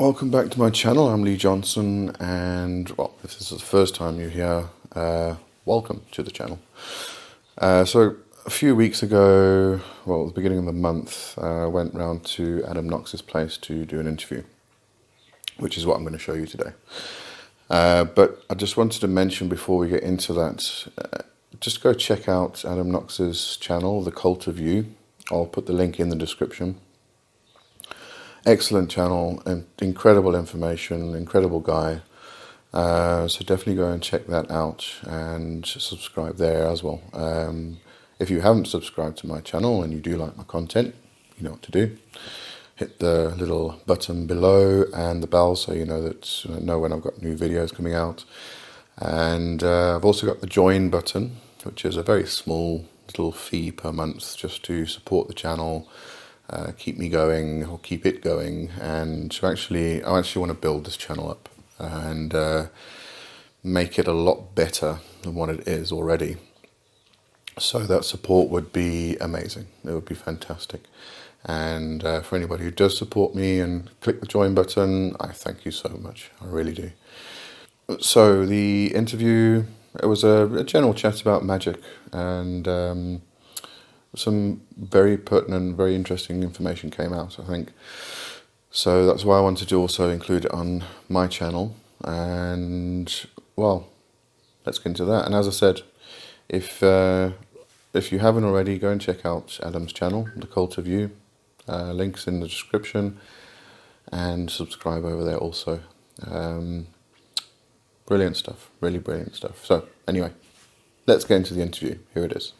Welcome back to my channel. I'm Lee Johnson, and well, if this is the first time you're here, welcome to the channel. So a few weeks ago, well, at the beginning of the month, I went round to Adam Knox's place to do an interview, which is what I'm going to show you today. But I just wanted to mention before we get into that, just go check out Adam Knox's channel, The Cult of You. I'll put the link in the description. Excellent channel and incredible information, incredible guy. So definitely go and check that out and subscribe there as well. If you haven't subscribed to my channel and you do like my content, you know what to do. Hit the little button below and the bell so you know when I've got new videos coming out. And I've also got the join button, which is a very small little fee per month just to support the channel. Keep me going or keep it going, and I actually want to build this channel up and make it a lot better than what it is already. So that support would be amazing. It would be fantastic. And for anybody who does support me and click the join button, I thank you so much. I really do. So the interview, it was a general chat about magic, and some very pertinent, very interesting information came out, I think. So that's why I wanted to also include it on my channel. And, well, let's get into that. And as I said, if you haven't already, go and check out Adam's channel, The Cult of You. Links in the description. And subscribe over there also. Brilliant stuff. Really brilliant stuff. So, anyway, let's get into the interview. Here it is.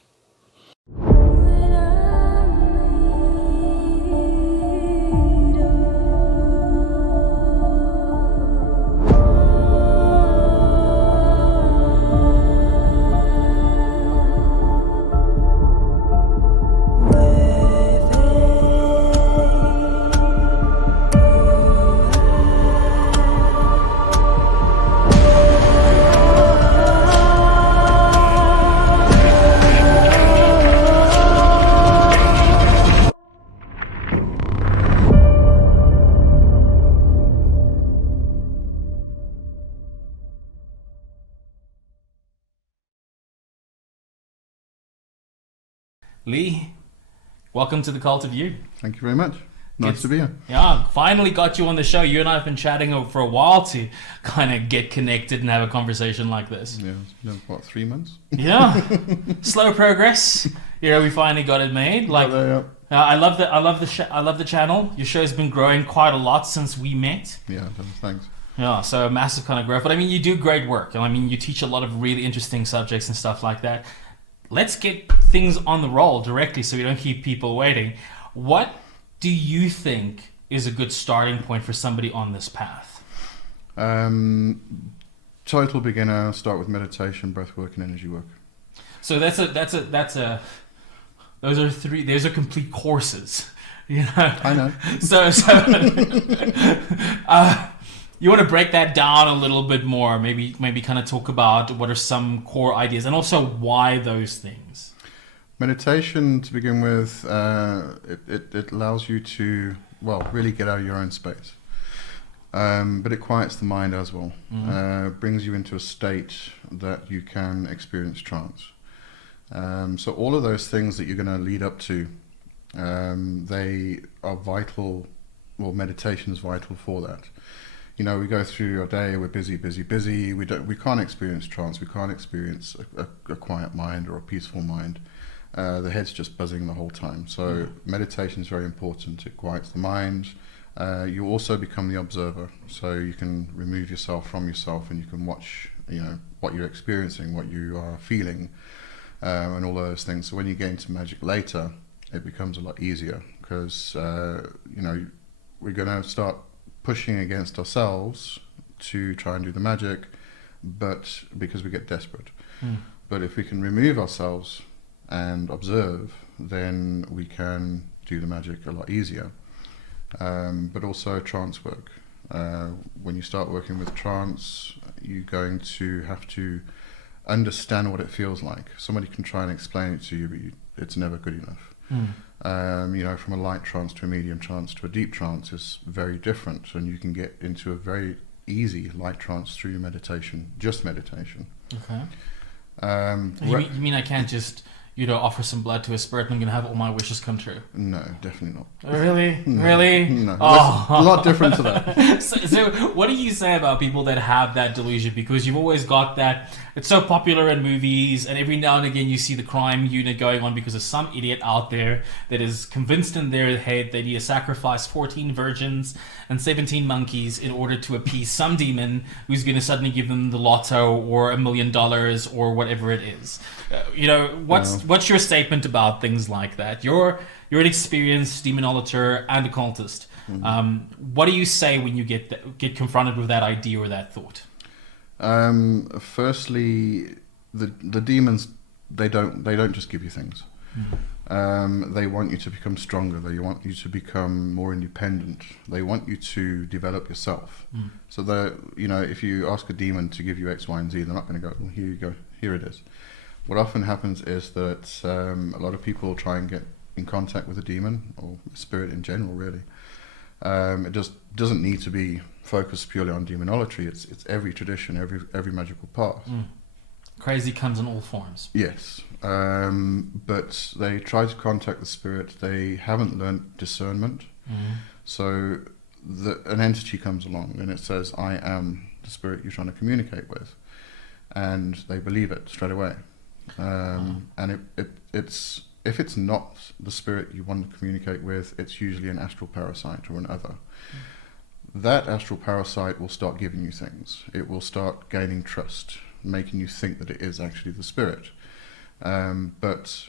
Lee, welcome to the Cult of You. Thank you very much. Nice to be here. Yeah, finally got you on the show. You and I have been chatting for a while to kind of get connected and have a conversation like this. Yeah, it's been, what, 3 months? Yeah, slow progress. You know, we finally got it made. Like, I love the channel. Your show's been growing quite a lot since we met. Yeah, thanks. Yeah, so a massive kind of growth. But I mean, you do great work. And I mean, you teach a lot of really interesting subjects and stuff like that. Let's get things on the roll directly so we don't keep people waiting. What do you think is a good starting point for somebody on this path? Total beginner, start with meditation, breath work, and energy work. So those are complete courses. You know? I know. So you want to break that down a little bit more, maybe kind of talk about what are some core ideas and also why those things. Meditation, to begin with, it allows you to, well, really get out of your own space. But it quiets the mind as well. Brings you into a state that you can experience trance. So all of those things that you're going to lead up to, they are vital. Well, meditation is vital for that. You know, we go through our day, we're busy. We can't experience trance. We can't experience a quiet mind or a peaceful mind. The head's just buzzing the whole time. So meditation is very important. It quiets the mind. You also become the observer. So you can remove yourself from yourself and you can watch, you know, what you're experiencing, what you are feeling, and all those things. So when you get into magic later, it becomes a lot easier because, you know, we're going to start pushing against ourselves to try and do the magic, but because we get desperate. But if we can remove ourselves and observe, then we can do the magic a lot easier. But also trance work. When you start working with trance, you're going to have to understand what it feels like. Somebody can try and explain it to you, but it's never good enough. From a light trance to a medium trance to a deep trance is very different, and you can get into a very easy light trance through meditation, just meditation. Okay. You mean I can't just, offer some blood to a spirit and I'm going to have all my wishes come true? No, definitely not. Really? No, really? No. Oh. It's a lot different to that. So what do you say about people that have that delusion? Because you've always got that, it's so popular in movies, and every now and again you see the crime unit going on because of some idiot out there that is convinced in their head they need to sacrifice 14 virgins and 17 monkeys in order to appease some demon who's going to suddenly give them the lotto or $1 million or whatever it is. What's your statement about things like that? You're an experienced demonolator and occultist. Mm-hmm. What do you say when you get confronted with that idea or that thought? Firstly, the demons, they don't just give you things. Mm-hmm. They want you to become stronger. They want you to become more independent. They want you to develop yourself. Mm. So if you ask a demon to give you X, Y, and Z, they're not going to go, well, here you go, here it is. What often happens is that a lot of people try and get in contact with a demon or a spirit in general, really. It just doesn't need to be focused purely on demonolatry. It's every tradition, every magical path. Mm. Crazy comes in all forms. Yes, but they try to contact the spirit. They haven't learned discernment. Mm. So an entity comes along and it says, "I am the spirit you're trying to communicate with," and they believe it straight away. And it's if it's not the spirit you want to communicate with, it's usually an astral parasite or an other. That astral parasite will start giving you things. It will start gaining trust, making you think that it is actually the spirit. But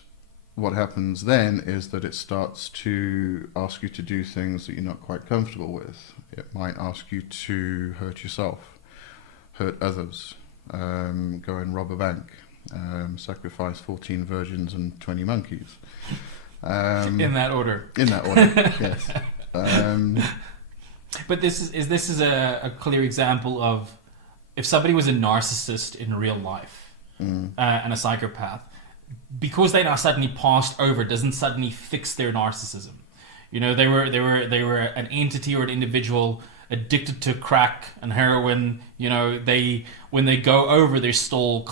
what happens then is that it starts to ask you to do things that you're not quite comfortable with. It might ask you to hurt yourself, hurt others, go and rob a bank. Sacrifice 14 virgins and 20 monkeys. In that order. In that order, yes. But this is a clear example of if somebody was a narcissist in real life and a psychopath, because they now suddenly passed over doesn't suddenly fix their narcissism. They were an entity or an individual addicted to crack and heroin. When they go over, they're still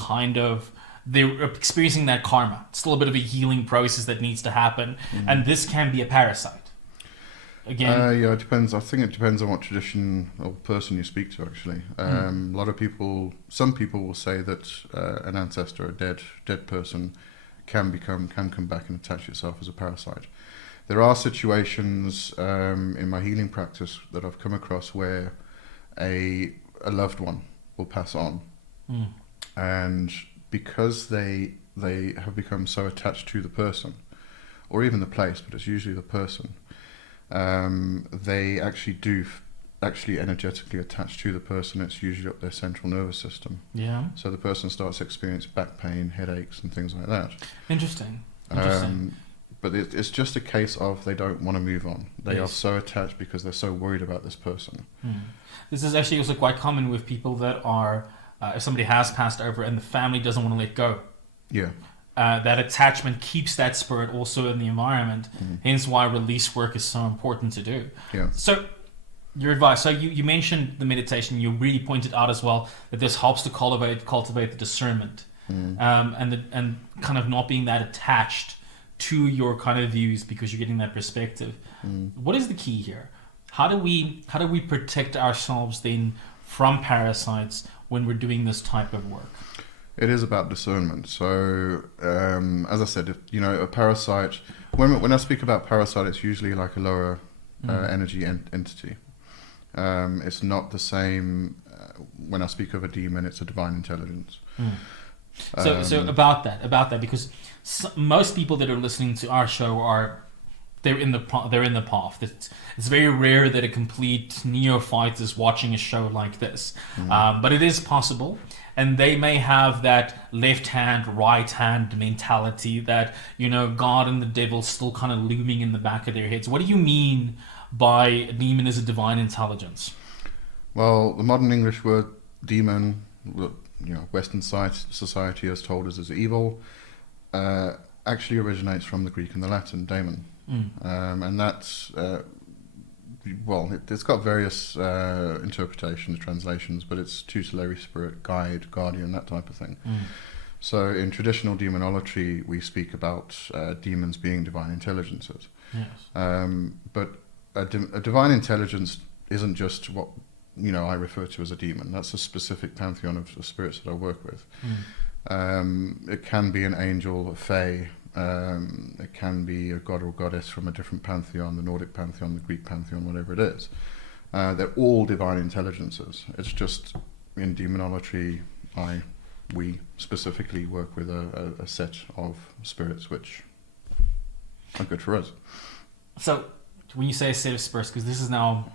they're experiencing that karma. It's still a bit of a healing process that needs to happen, and this can be a parasite. Again, it depends. I think it depends on what tradition or person you speak to. Actually, a lot of people, some people will say that an ancestor, a dead person, can come back and attach itself as a parasite. There are situations in my healing practice that I've come across where a loved one will pass on, and because they have become so attached to the person, or even the place, but it's usually the person, they actually energetically attach to the person. It's usually up their central nervous system. Yeah. So the person starts experiencing back pain, headaches, and things like that. Interesting. But it's just a case of they don't want to move on. They are so attached because they're so worried about this person. This is actually also quite common with people that are, if somebody has passed over and the family doesn't want to let go. Yeah. That attachment keeps that spirit also in the environment. Hence why release work is so important to do. Yeah. So your advice. So you mentioned the meditation. You really pointed out as well that this helps to cultivate the discernment, and kind of not being that attached to your kind of views because you're getting that perspective. What is the key here? How do we protect ourselves then from parasites when we're doing this type of work? It is about discernment. So, as I said, a parasite. When I speak about parasite, it's usually like a lower energy entity. It's not the same. When I speak of a demon, it's a divine intelligence. So about that, because most people that are listening to our show they're in the path. It's very rare that a complete neophyte is watching a show like this, but it is possible. And they may have that left hand, right hand mentality that, God and the devil still kind of looming in the back of their heads. What do you mean by a demon is a divine intelligence? Well, the modern English word demon, Western society has told us is evil, actually originates from the Greek and the Latin, daemon. And that's it's got various interpretations, translations, but it's tutelary spirit, guide, guardian, that type of thing. So in traditional demonolatry, we speak about demons being divine intelligences. Yes. But a divine intelligence isn't just what I refer to as a demon. That's a specific pantheon of spirits that I work with. It can be an angel, a fae. It can be a god or goddess from a different pantheon, the Nordic pantheon, the Greek pantheon, whatever it is. They're all divine intelligences. It's just in demonolatry, we specifically work with a set of spirits which are good for us. So when you say a set of spirits, because this is now...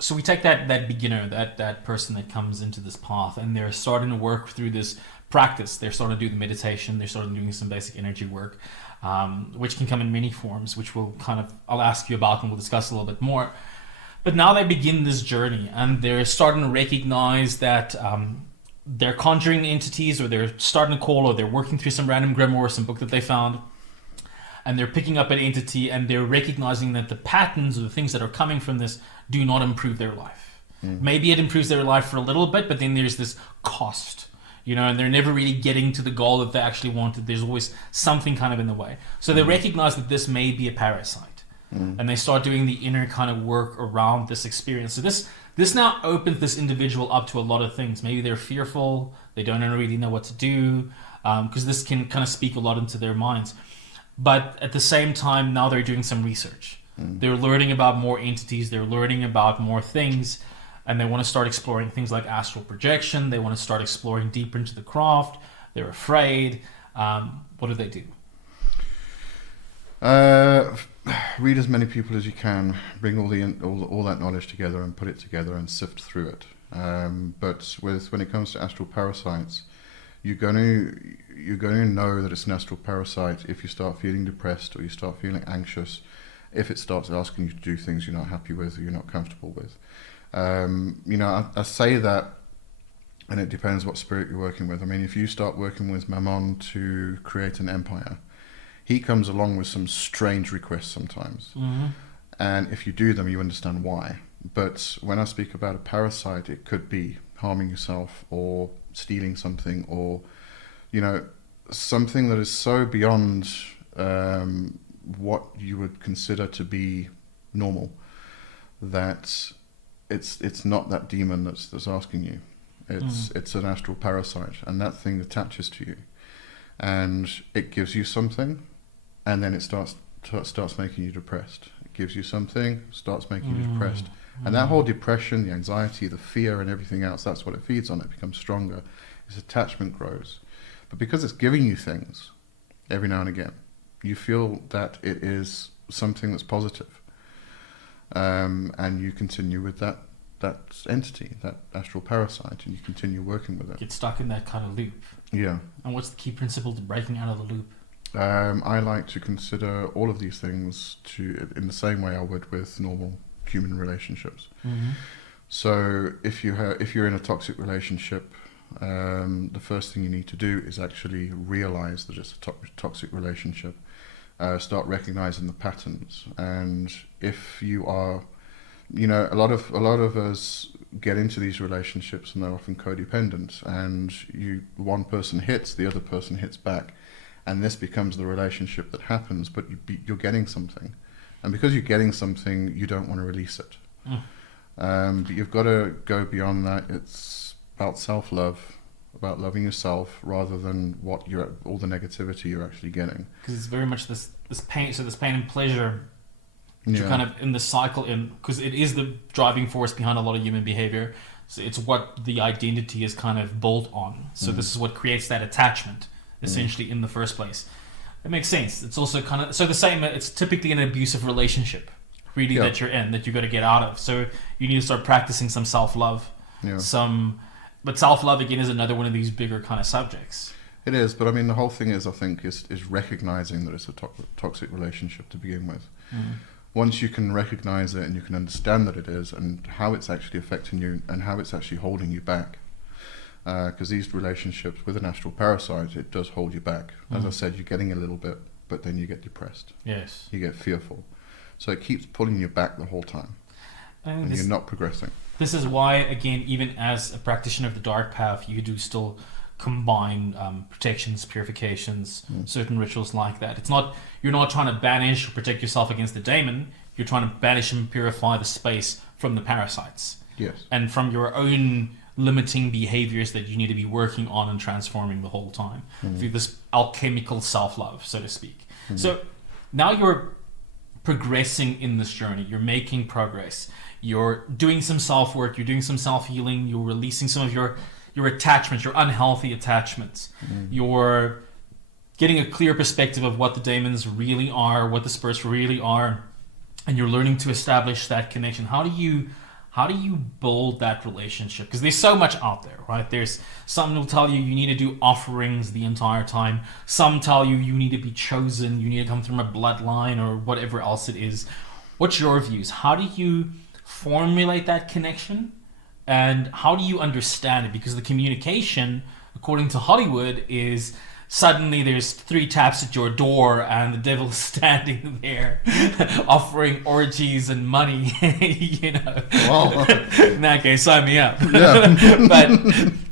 So we take that beginner, that person that comes into this path, and they're starting to work through this practice. They're starting to do the meditation. They're starting doing some basic energy work, which can come in many forms, which I'll ask you about and we'll discuss a little bit more. But now they begin this journey, and they're starting to recognize that they're conjuring entities, or they're starting to call, or they're working through some random grimoire, some book that they found, and they're picking up an entity, and they're recognizing that the patterns or the things that are coming from this do not improve their life. Maybe it improves their life for a little bit, but then there's this cost, and they're never really getting to the goal that they actually wanted. There's always something kind of in the way. So they recognize that this may be a parasite, and they start doing the inner kind of work around this experience. So this now opens this individual up to a lot of things. Maybe they're fearful, they don't really know what to do, because this can kind of speak a lot into their minds. But at the same time, now they're doing some research. They're learning about more entities, they're learning about more things, and they want to start exploring things like astral projection. They want to start exploring deeper into the craft. They're afraid. What do they do? Read as many people as you can. Bring all that knowledge together and put it together and sift through it. But when it comes to astral parasites, you're going to know that it's an astral parasite if you start feeling depressed, or you start feeling anxious, if it starts asking you to do things you're not happy with or you're not comfortable with. I say that, and it depends what spirit you're working with. I mean, if you start working with Mammon to create an empire, he comes along with some strange requests sometimes. And if you do them, you understand why. But when I speak about a parasite, it could be harming yourself, or stealing something, or something that is so beyond what you would consider to be normal, that it's not that demon that's asking you. It's an astral parasite, and that thing attaches to you, and it gives you something, and then it starts making you depressed. It gives you something, starts making you depressed. And that whole depression, the anxiety, the fear, and everything else, that's what it feeds on. It becomes stronger. Its attachment grows. But because it's giving you things every now and again, you feel that it is something that's positive. And you continue with that entity, that astral parasite, and you continue working with it. Get stuck in that kind of loop. Yeah. And what's the key principle to breaking out of the loop? I like to consider all of these things in the same way I would with normal human relationships. So if you're in a toxic relationship, the first thing you need to do is actually realize that it's a toxic relationship. Start recognizing the patterns, and if you are, a lot of us get into these relationships, and they're often codependent, and one person hits, the other person hits back, and this becomes the relationship that happens. But you're getting something. And because you're getting something, you don't want to release it. But you've got to go beyond that. It's about self-love, about loving yourself, rather than all the negativity you're actually getting. Because it's very much this pain. So this pain and pleasure, you're kind of in the cycle. Because it is the driving force behind a lot of human behavior. So it's what the identity is kind of built on. So this is what creates that attachment, essentially, in the first place. It makes sense. It's also kind of the same. It's typically an abusive relationship, really, that you're in, that you got to get out of. So you need to start practicing some self-love. But self-love again is another one of these bigger kind of subjects. It is, but I mean, the whole thing is, I think, is recognizing that it's a toxic relationship to begin with. Once you can recognize it and you can understand that it is, and how it's actually affecting you and how it's actually holding you back. Because these relationships with an astral parasite, it does hold you back. As I said, you're getting a little bit, but then you get depressed. Yes. You get fearful. So it keeps pulling you back the whole time. And you're not progressing. This is why, again, even as a practitioner of the dark path, you do still combine protections, purifications, certain rituals like that. It's not, you're not trying to banish or protect yourself against the daemon. You're trying to banish and purify the space from the parasites. Yes. And from your own limiting behaviors that you need to be working on and transforming the whole time through this alchemical self-love, so to speak. So now you're progressing in this journey. You're making progress. You're doing some self-work. You're doing some self-healing. You're releasing some of your attachments, your unhealthy attachments. You're getting a clear perspective of what the demons really are, what the spirits really are, and you're learning to establish that connection. How do you build that relationship? Because there's so much out there, right? There's some who'll tell you need to do offerings the entire time. Some tell you need to be chosen, you need to come from a bloodline or whatever else it is. What's your views? How do you formulate that connection? And how do you understand it? Because the communication, according to Hollywood, is suddenly there's 3 taps at your door and the devil's standing there offering orgies and money, you know. Wow. In that case, sign me up. Yeah. But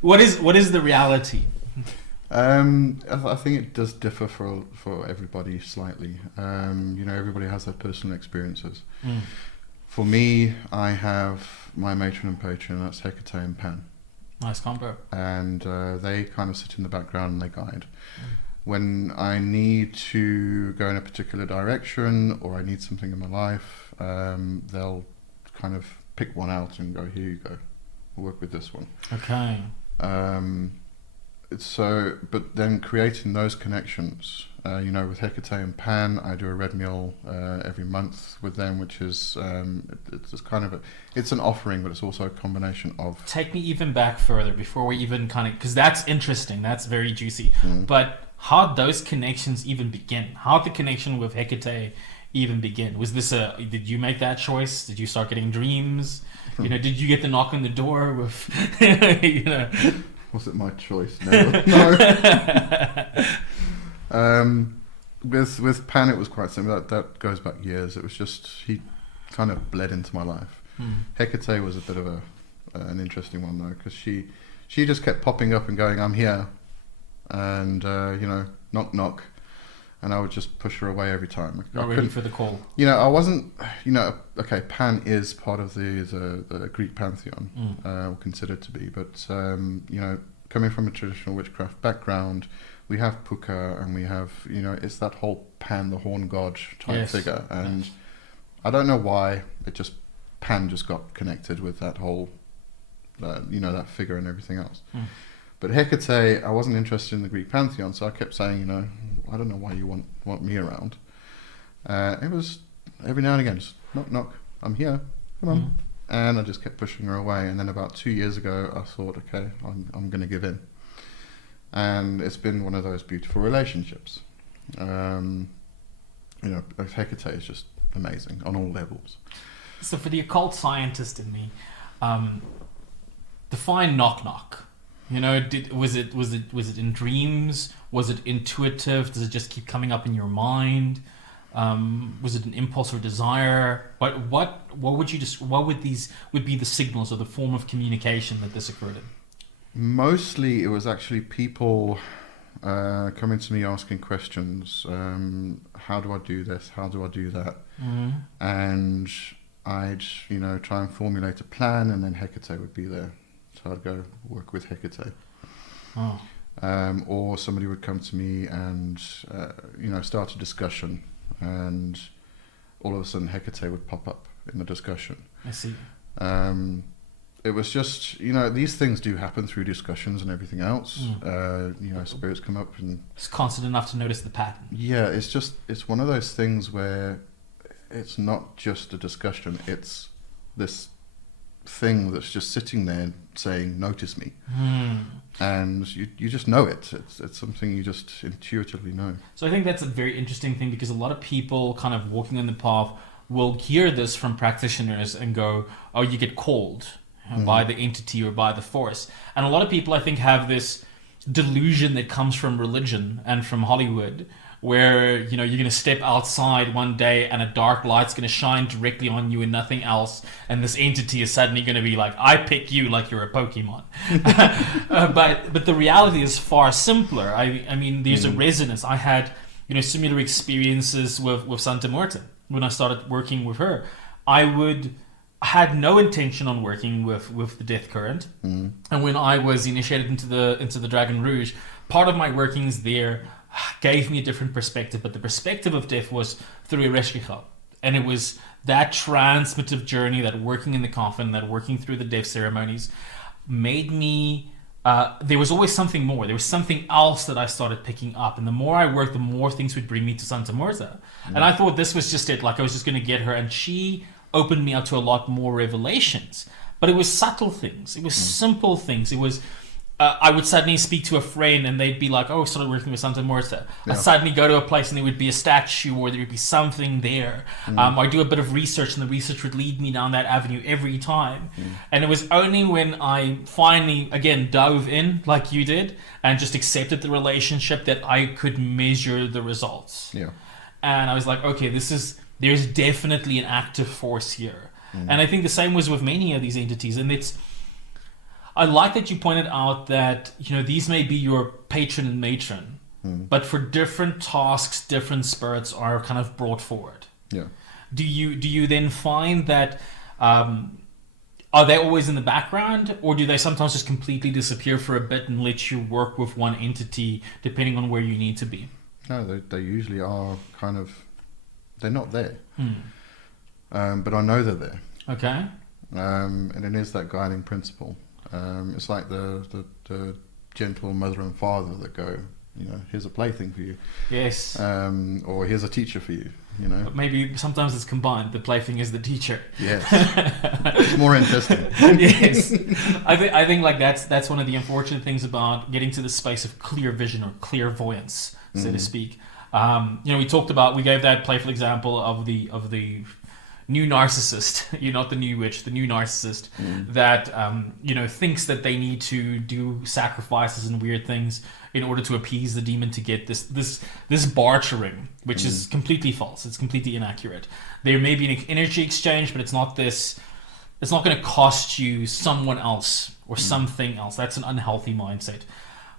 what is the reality? I think it does differ for everybody slightly. You know, everybody has their personal experiences. For me, I have my matron and patron, that's Hekate and Pan. Nice combo. And they kind of sit in the background and they guide. When I need to go in a particular direction or I need something in my life, they'll kind of pick one out and go, here you go, we'll work with this one. Okay. So, but then creating those connections, you know, with Hekate and Pan, I do a red meal every month with them, which is it's kind of it's an offering, but it's also a combination of. Take me even back further before we even kind of, because that's interesting, that's very juicy. But how'd those connections even begin? How'd the connection with Hekate even begin? Was this did you make that choice? Did you start getting dreams? You know, did you get the knock on the door with, you know? Was it my choice? No. No. With Pan, it was quite simple. That goes back years. It was just, he kind of bled into my life. Hekate was a bit of an interesting one though, because she just kept popping up and going, I'm here, and you know, knock knock, and I would just push her away every time. Not ready for the call. You know, I wasn't. You know, okay, Pan is part of the Greek pantheon, or considered to be, but you know, coming from a traditional witchcraft background, we have Puka and we have, you know, it's that whole Pan, the horn god type figure, and I don't know why Pan just got connected with that whole, you know, that figure and everything else. But Hekate, I wasn't interested in the Greek pantheon, so I kept saying, you know, I don't know why you want me around. It was every now and again, just knock knock, I'm here, come on. And I just kept pushing her away. And then about 2 years ago, I thought, okay, I'm going to give in. And it's been one of those beautiful relationships. You know, Hekate is just amazing on all levels. So for the occult scientist in me, define knock knock. You know, was it in dreams? Was it intuitive? Does it just keep coming up in your mind? Was it an impulse or desire? What would be the signals or the form of communication that this occurred in? Mostly, it was actually people coming to me asking questions. How do I do this? How do I do that? And I'd, you know, try and formulate a plan, and then Hekate would be there. So I'd go work with Hekate. Or somebody would come to me and, you know, start a discussion, and all of a sudden Hekate would pop up in the discussion. I see. It was just, you know, these things do happen through discussions and everything else. You know, spirits come up and... It's constant enough to notice the pattern. Yeah, it's one of those things where it's not just a discussion, it's this thing that's just sitting there saying, notice me. And you just know it. It's something you just intuitively know. So I think that's a very interesting thing, because a lot of people kind of walking on the path will hear this from practitioners and go, oh, you get called by the entity or by the force. And a lot of people, I think, have this delusion that comes from religion and from Hollywood, where you're going to step outside one day and a dark light's going to shine directly on you and nothing else, and this entity is suddenly going to be like, I pick you like you're a Pokemon. But the reality is far simpler. I mean, there's a resonance. I had similar experiences with Santa Marta when I started working with her. I had no intention on working with the Death Current, and when I was initiated into the Dragon Rouge, part of my workings there gave me a different perspective. But the perspective of death was through a Reshkicha, and it was that transmittive journey, that working in the coffin, that working through the death ceremonies, made me. There was always something more. There was something else that I started picking up. And the more I worked, the more things would bring me to Santa Marta. And I thought this was just it. Like I was just going to get her. And she opened me up to a lot more revelations. But it was subtle things. It was simple things. It was... I would suddenly speak to a friend and they'd be like, oh, I started working with Santa Marta. Yeah. I'd suddenly go to a place and there would be a statue or there would be something there. I'd do a bit of research and the research would lead me down that avenue every time. And it was only when I finally, again, dove in like you did and just accepted the relationship that I could measure the results. Yeah. And I was like, okay, there's definitely an active force here. And I think the same was with many of these entities. And I like that you pointed out that these may be your patron and matron, but for different tasks, different spirits are kind of brought forward. Yeah. Do you then find that are they always in the background, or do they sometimes just completely disappear for a bit and let you work with one entity depending on where you need to be? No, they usually are kind of, they're not there, but I know they're there. Okay. And it is that guiding principle. It's like the gentle mother and father that go, here's a plaything for you. Yes. Or here's a teacher for you, But maybe sometimes it's combined. The plaything is the teacher. Yes. It's more interesting. Yes. I think like that's one of the unfortunate things about getting to the space of clear vision or clairvoyance, so to speak. We gave that playful example of the new narcissist, not the new witch, the new narcissist that thinks that they need to do sacrifices and weird things in order to appease the demon to get this bartering, which is completely false. It's completely inaccurate. There may be an energy exchange, but it's not this. It's not going to cost you someone else or something else. That's an unhealthy mindset.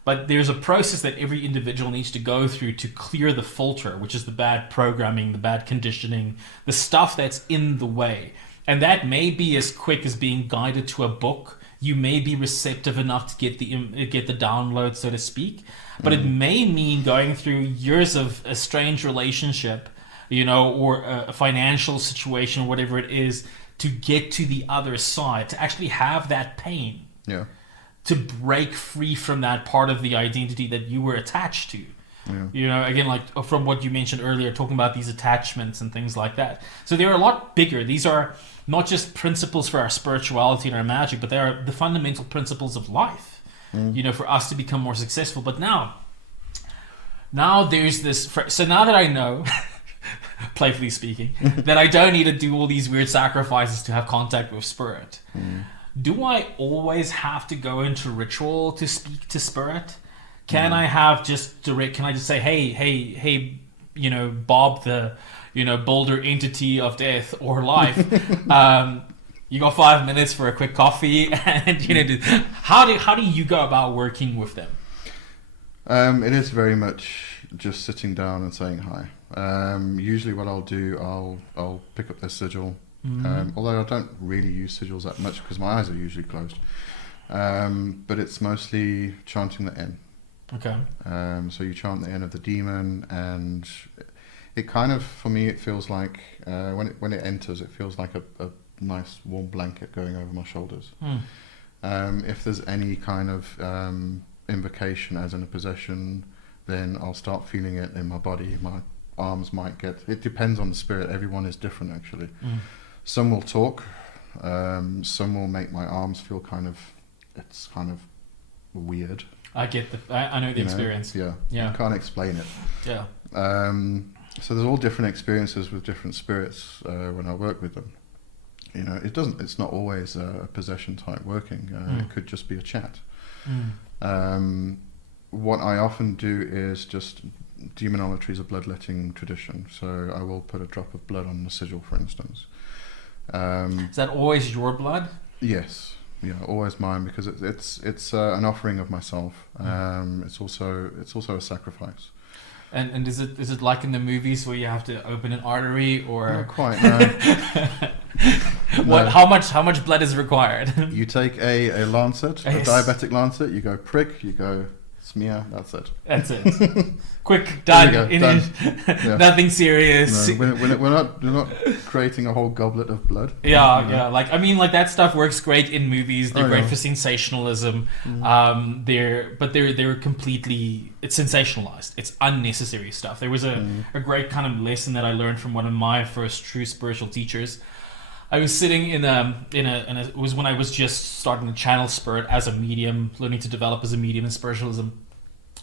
But there's a process that every individual needs to go through to clear the filter, which is the bad programming, the bad conditioning, the stuff that's in the way. And that may be as quick as being guided to a book. You may be receptive enough to get the download, so to speak. But it may mean going through years of a strange relationship, or a financial situation, whatever it is, to get to the other side, to actually have that pain. Yeah. To break free from that part of the identity that you were attached to. Yeah. Again, like from what you mentioned earlier, talking about these attachments and things like that. So they're a lot bigger. These are not just principles for our spirituality and our magic, but they are the fundamental principles of life, for us to become more successful. But now there's this... So now that I know, playfully speaking, that I don't need to do all these weird sacrifices to have contact with spirit... Do I always have to go into ritual to speak to spirit? Can I have just direct? Can I just say, hey, Bob, the boulder entity of death or life, you got 5 minutes for a quick coffee, and how do you go about working with them? It is very much just sitting down and saying hi. Usually, what I'll do, I'll pick up their sigil. Although I don't really use sigils that much because my eyes are usually closed. But it's mostly chanting the N. Okay. So you chant the N of the demon, and it kind of, for me, it feels like when it enters, it feels like a nice warm blanket going over my shoulders. If there's any kind of invocation, as in a possession, then I'll start feeling it in my body. My arms might get... It depends on the spirit. Everyone is different, actually. Some will talk. Some will make my arms feel it's kind of weird. I get I know the experience. Yeah. I can't explain it. Yeah. So there's all different experiences with different spirits when I work with them. It's not always a possession type working. It could just be a chat. What I often do is just demonolatry is a bloodletting tradition, so I will put a drop of blood on the sigil, for instance. Is that always your blood? Yes, yeah, always mine, because it's an offering of myself. It's also a sacrifice. And is it like in the movies where you have to open an artery, or Not quite. No. what? No. How much blood is required? You take a lancet, a diabetic lancet. You go prick. You go smear. That's it. That's it. Quick, done. Done. Yeah. Nothing serious. No, we're not creating a whole goblet of blood. Yeah. Like, I mean, like, that stuff works great in movies. They're great yeah. for sensationalism. They're completely, it's sensationalized. It's unnecessary stuff. There was a great kind of lesson that I learned from one of my first true spiritual teachers. I was sitting it was when I was just starting to channel spirit as a medium, learning to develop as a medium in spiritualism.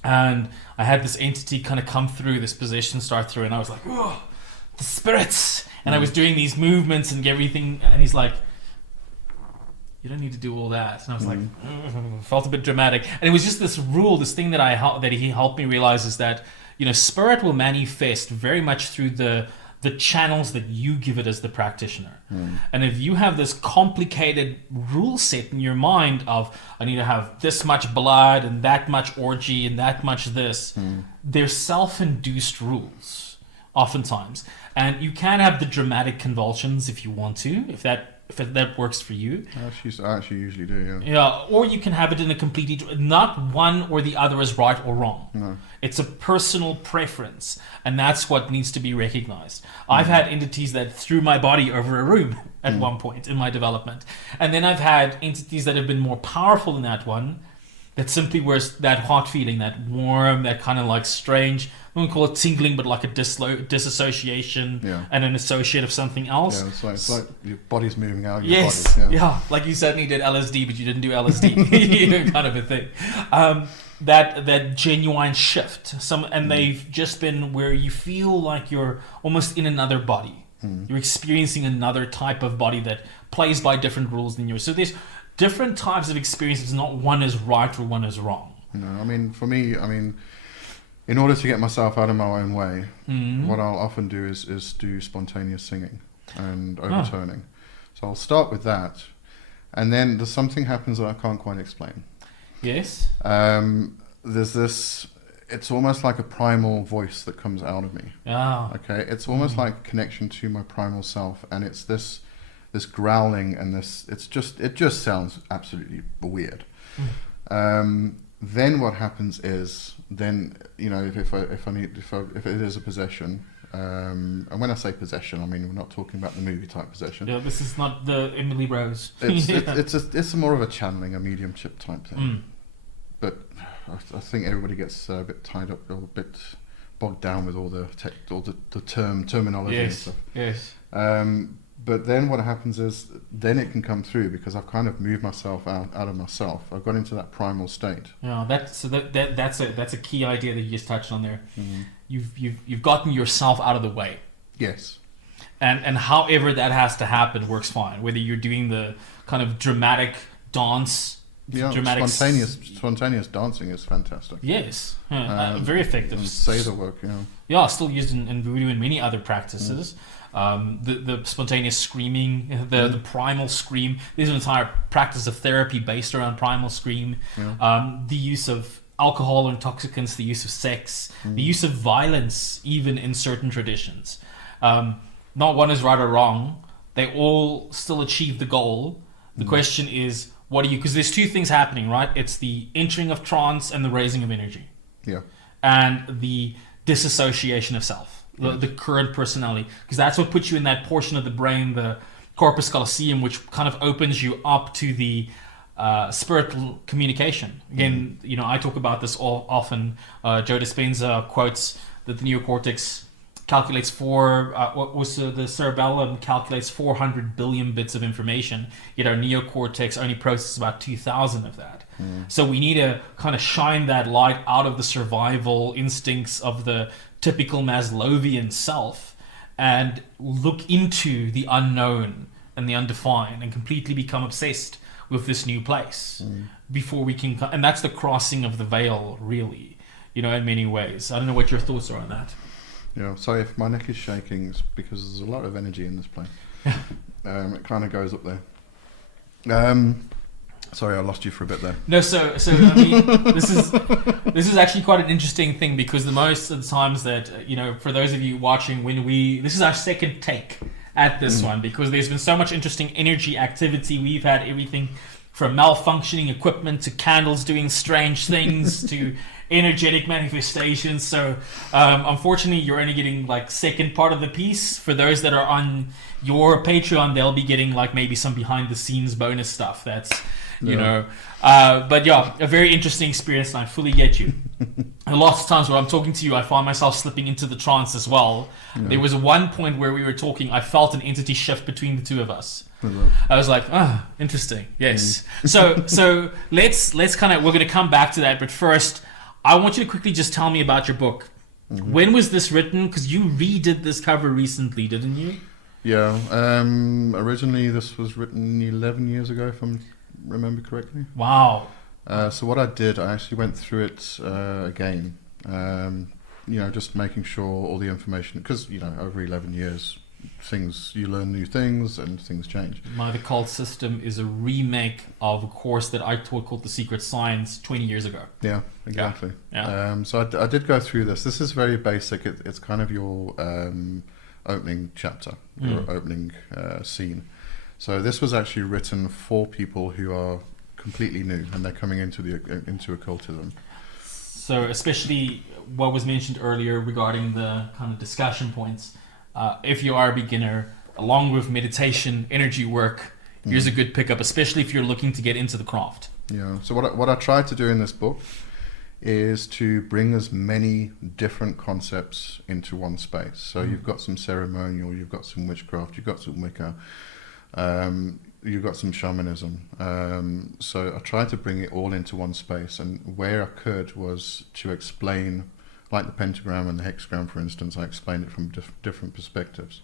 And I had this entity kind of come through, this possession start through, and I was like, oh, the spirits. And I was doing these movements and everything, and he's like, you don't need to do all that. And I was like, felt a bit dramatic. And it was just this rule, this thing that he helped me realize, is that, you know, spirit will manifest very much through the channels that you give it as the practitioner. And if you have this complicated rule set in your mind of, I need to have this much blood and that much orgy and that much this, they're self-induced rules oftentimes. And you can have the dramatic convulsions if you want to, if that works for you. I actually usually do, yeah. Yeah, or you can have it in a completely... Not one or the other is right or wrong. No. It's a personal preference, and that's what needs to be recognized. I've had entities that threw my body over a room at one point in my development. And then I've had entities that have been more powerful than that one, that simply was that hot feeling, that warm, that kind of like strange, I wouldn't call it tingling, but like a disassociation and an associate of something else. Yeah, it's like your body's moving out of your yes, body. Yeah, like you certainly did LSD, but you didn't do LSD, kind of a thing. That genuine shift. And they've just been where you feel like you're almost in another body. You're experiencing another type of body that plays by different rules than yours. So there's different types of experiences. Not one is right or one is wrong. No, I mean, for me, in order to get myself out of my own way, what I'll often do is do spontaneous singing and overtoning. So I'll start with that, and then there's something happens that I can't quite explain. Yes. There's this, it's almost like a primal voice that comes out of me. Okay, it's almost like a connection to my primal self, and it's this growling and this, it just sounds absolutely weird. Then what happens is, then, you know, if it is a possession, and when I say possession, I mean, we're not talking about the movie type possession. Yeah, this is not the Emily Rose. It's more of a channeling, a mediumship type thing. But I think everybody gets a bit tied up, or a bit bogged down with all the terminology and stuff. Yes. But then what happens is, then it can come through because I've kind of moved myself out of myself. I've got into that primal state. Yeah, that's a key idea that you just touched on there. You've gotten yourself out of the way. Yes. And however that has to happen works fine. Whether you're doing the kind of dramatic dance, spontaneous dancing is fantastic. Yes, very effective. And say the work, Yeah, still used in voodoo and many other practices. The spontaneous screaming, the primal scream. There's an entire practice of therapy based around primal scream. The use of alcohol or intoxicants, the use of sex, the use of violence, even in certain traditions. Not one is right or wrong. They all still achieve the goal. The question is, what do you... Because there's two things happening, right? It's the entering of trance and the raising of energy. Yeah. And the disassociation of self. The current personality, because that's what puts you in that portion of the brain, the corpus callosum, which kind of opens you up to the spiritual communication. Again, you know, I talk about this often. Joe Dispenza quotes that the neocortex calculates the cerebellum calculates 400 billion bits of information, yet our neocortex only processes about 2,000 of that. So we need to kind of shine that light out of the survival instincts of the typical Maslowian self and look into the unknown and the undefined and completely become obsessed with this new place before we can... And that's the crossing of the veil, really. in many ways. I don't know what your thoughts are on that. Yeah, so if my neck is shaking, it's because there's a lot of energy in this plane. It kind of goes up there. Sorry, I lost you for a bit there. No, so I mean, this is actually quite an interesting thing, because the most of the times that, for those of you watching, this is our second take at this one, because there's been so much interesting energy activity. We've had everything from malfunctioning equipment to candles doing strange things to energetic manifestations. So unfortunately, you're only getting like second part of the piece. For those that are on your Patreon, they'll be getting like maybe some behind the scenes bonus stuff. That's but yeah, a very interesting experience, and I fully get you. And lots of times when I'm talking to you, I find myself slipping into the trance as well. There was one point where we were talking, I felt an entity shift between the two of us. I was like, interesting. Yes. So let's kind of, we're going to come back to that, but first I want you to quickly just tell me about your book. When was this written? Because you redid this cover recently, didn't you? Yeah. Originally this was written 11 years ago, if I remember correctly. Wow. So what I did, I actually went through it again. Just making sure all the information, because over 11 years, you learn new things and things change. My The Cult System is a remake of a course that I taught called The Secret Science 20 years ago. Yeah, exactly. Yeah. So I did go through this. This is very basic. It's kind of your opening chapter, your opening scene. So this was actually written for people who are completely new and they're coming into occultism. So especially what was mentioned earlier regarding the kind of discussion points. If you are a beginner, along with meditation, energy work, here's a good pickup, especially if you're looking to get into the craft. Yeah. So what I tried to do in this book is to bring as many different concepts into one space. So you've got some ceremonial, you've got some witchcraft, you've got some Wicca, you've got some shamanism. So I tried to bring it all into one space, and where I could was to explain, like the pentagram and the hexagram, for instance, I explained it from different perspectives.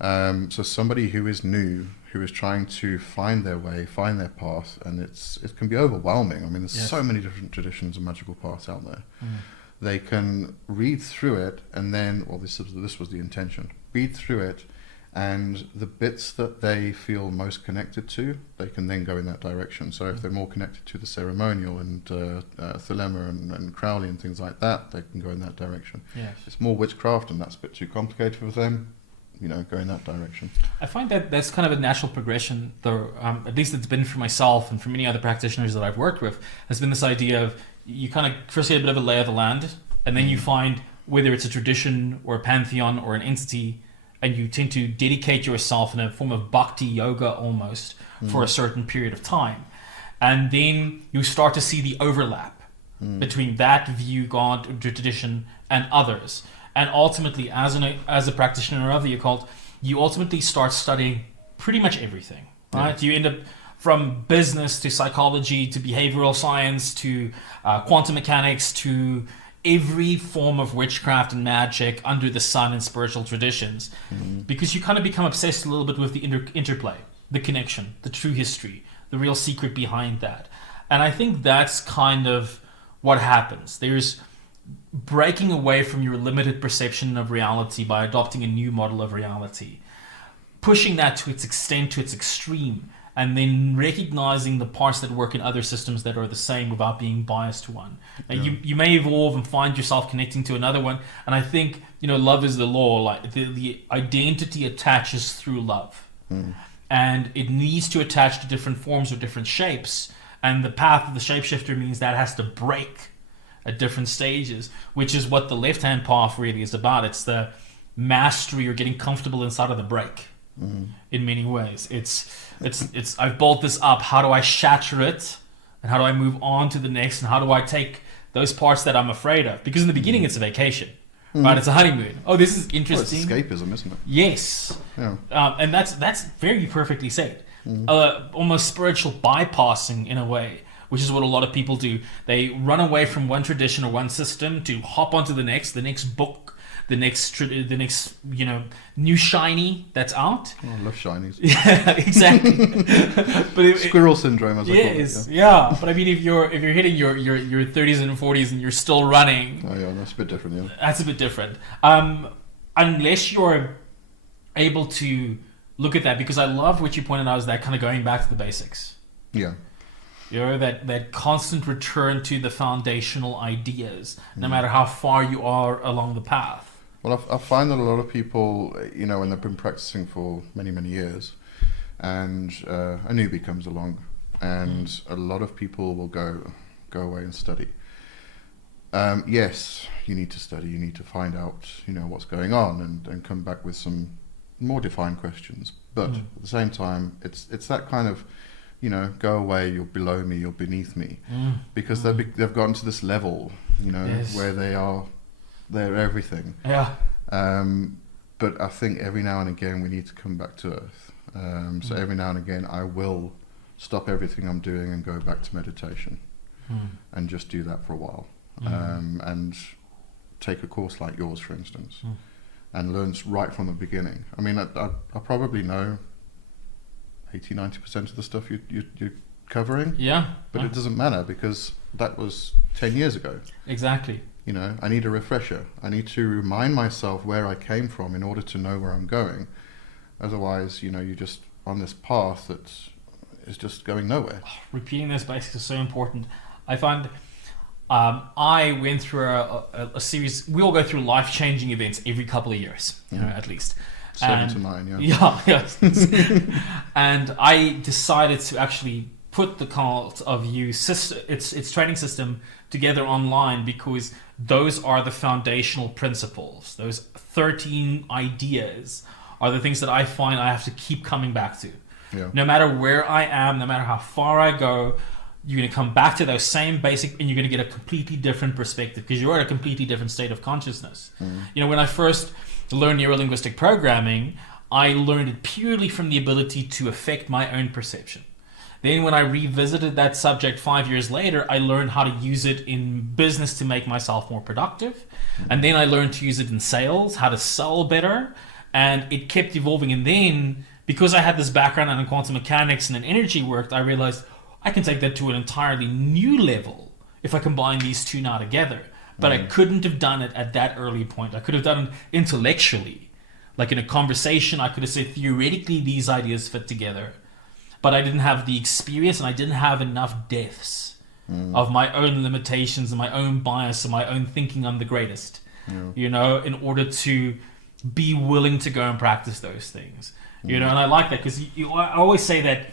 So somebody who is new, who is trying to find their way, find their path, and it can be overwhelming. I mean, there's so many different traditions and magical paths out there. They can read through it, and then, this was the intention, read through it, and the bits that they feel most connected to, they can then go in that direction. So if they're more connected to the ceremonial and thelema and Crowley and things like that, they can go in that direction. Yes. If it's more witchcraft and that's a bit too complicated for them, go in that direction. I find that that's kind of a natural progression, though. At least it's been for myself and for many other practitioners that I've worked with, has been this idea of you kind of first get a bit of a lay of the land, and then you find whether it's a tradition or a pantheon or an entity, and you tend to dedicate yourself in a form of bhakti yoga almost for a certain period of time. And then you start to see the overlap between that view, God, tradition, and others. And ultimately, as a practitioner of the occult, you ultimately start studying pretty much everything, right? You end up from business to psychology to behavioral science to quantum mechanics to every form of witchcraft and magic under the sun in spiritual traditions, because you kind of become obsessed a little bit with the interplay, the connection, the true history, the real secret behind that. And I think that's kind of what happens. There's breaking away from your limited perception of reality by adopting a new model of reality, pushing that to its extent, to its extreme, and then recognizing the parts that work in other systems that are the same without being biased to one. And you may evolve and find yourself connecting to another one. And I think, love is the law. Like the identity attaches through love. And it needs to attach to different forms or different shapes. And the path of the shapeshifter means that has to break at different stages, which is what the left-hand path really is about. It's the mastery or getting comfortable inside of the break. In many ways, it's I've built this up. How do I shatter it, and how do I move on to the next, and how do I take those parts that I'm afraid of? Because in the beginning, it's a vacation, right? It's a honeymoon. Oh, this is interesting. It's escapism, isn't it? Yes. Yeah. And that's very perfectly said. Almost spiritual bypassing in a way, which is what a lot of people do. They run away from one tradition or one system to hop onto the next book, the next new shiny that's out. Oh, I love shinies. Yeah, exactly. But Squirrel syndrome, as I call it. yes, yeah. But I mean, if you're hitting your 30s and 40s and you're still running, Oh yeah, that's a bit different. Yeah. that's a bit different. Unless you're able to look at that, because I love what you pointed out, is that kind of going back to the basics. Yeah. That constant return to the foundational ideas, no matter how far you are along the path. Well, I find that a lot of people, when they've been practicing for many, many years, and a newbie comes along, and a lot of people will go away and study. Yes, you need to study. You need to find out, what's going on, and come back with some more defined questions. But at the same time, it's that kind of, go away. You're below me. You're beneath me, because they've gotten to this level, Yes. where they're everything. Yeah. But I think every now and again we need to come back to earth. So every now and again I will stop everything I'm doing and go back to meditation, and just do that for a while, and take a course like yours, for instance, and learn right from the beginning. I mean, I probably know 80-90% of the stuff you're covering. Yeah. But it doesn't matter, because that was 10 years ago. Exactly. I need a refresher. I need to remind myself where I came from in order to know where I'm going. Otherwise, you're just on this path that is just going nowhere. Repeating those basics is so important. I find I went through a series. We all go through life-changing events every couple of years, at least. 7 to 9, yeah. Yeah. And I decided to actually put the Cult of You its training system together online, because those are the foundational principles. Those 13 ideas are the things that I find I have to keep coming back to. Yeah. No matter where I am, no matter how far I go, you're going to come back to those same basic, and you're going to get a completely different perspective, because you're at a completely different state of consciousness. When I first learned neuro-linguistic programming, I learned it purely from the ability to affect my own perception. Then when I revisited that subject 5 years later, I learned how to use it in business to make myself more productive. And then I learned to use it in sales, how to sell better. And it kept evolving. And then, because I had this background in quantum mechanics and in energy work, I realized I can take that to an entirely new level if I combine these two now together. But I couldn't have done it at that early point. I could have done it intellectually. Like in a conversation, I could have said, theoretically, these ideas fit together. But I didn't have the experience, and I didn't have enough depths of my own limitations and my own bias and my own thinking I'm the greatest, in order to be willing to go and practice those things. And I like that, because I always say that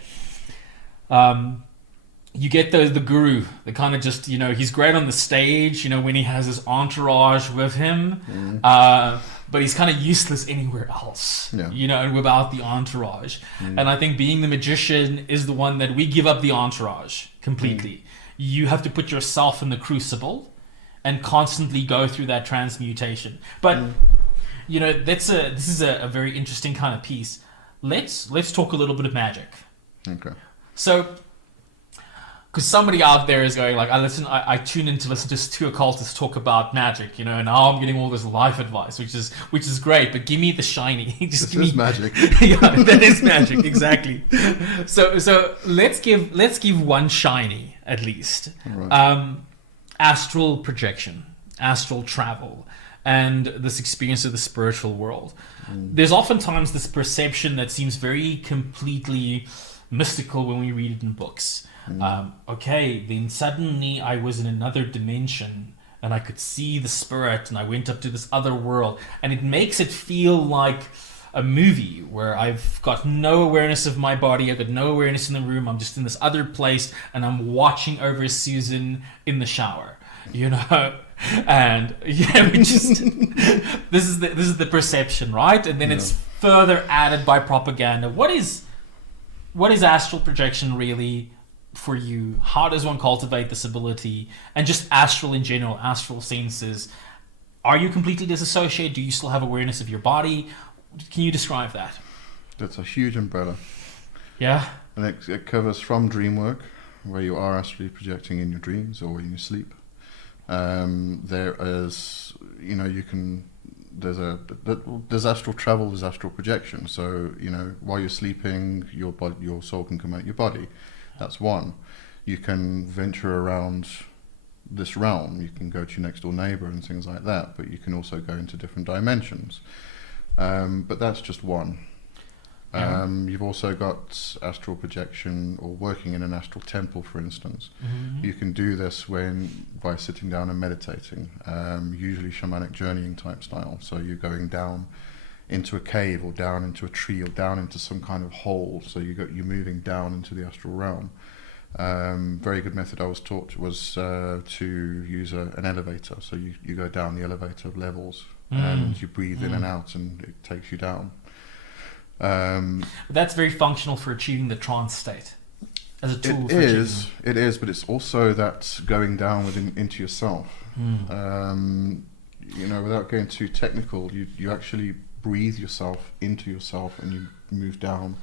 you get the guru, the kind of just, he's great on the stage, when he has his entourage with him, but he's kind of useless anywhere else, and without the entourage. And I think being the magician is the one that we give up the entourage completely. You have to put yourself in the crucible and constantly go through that transmutation. But, this is a very interesting kind of piece. Let's talk a little bit of magic. Okay. So, because somebody out there is going like, I tune in to listen to two occultists talk about magic, and now I'm getting all this life advice, which is great, but give me the shiny. This is magic. Yeah, that is magic, exactly. So let's give one shiny at least. Right. Astral projection, astral travel, and this experience of the spiritual world. There's oftentimes this perception that seems very completely mystical when we read it in books. Okay, then suddenly I was in another dimension and I could see the spirit, and I went up to this other world, and it makes it feel like a movie where I've got no awareness of my body, I've got no awareness in the room, I'm just in this other place, and I'm watching over Susan in the shower, and we just this is the perception, right? And then it's further added by propaganda. What is astral projection really for you? How does one cultivate this ability? And just astral in general, astral senses. Are you completely disassociated? Do you still have awareness of your body? Can you describe that? That's a huge umbrella. Yeah. And it covers from dream work, where you are astrally projecting in your dreams or in your sleep. There is, you can there's astral travel, there's astral projection. So while you're sleeping, your soul can come out your body. That's one. You can venture around this realm. You can go to your next door neighbor and things like that. But you can also go into different dimensions. But that's just one. You've also got astral projection, or working in an astral temple, for instance. Mm-hmm. You can do this by sitting down and meditating, usually shamanic journeying type style. So you're going down into a cave, or down into a tree, or down into some kind of hole. So you're moving down into the astral realm. Very good method I was taught was to use an elevator. So you go down the elevator of levels, and you breathe in and out, and it takes you down. That's very functional for achieving the trance state as a tool. It is, but it's also that going down into yourself. Without getting too technical, you actually breathe yourself into yourself, and you move down.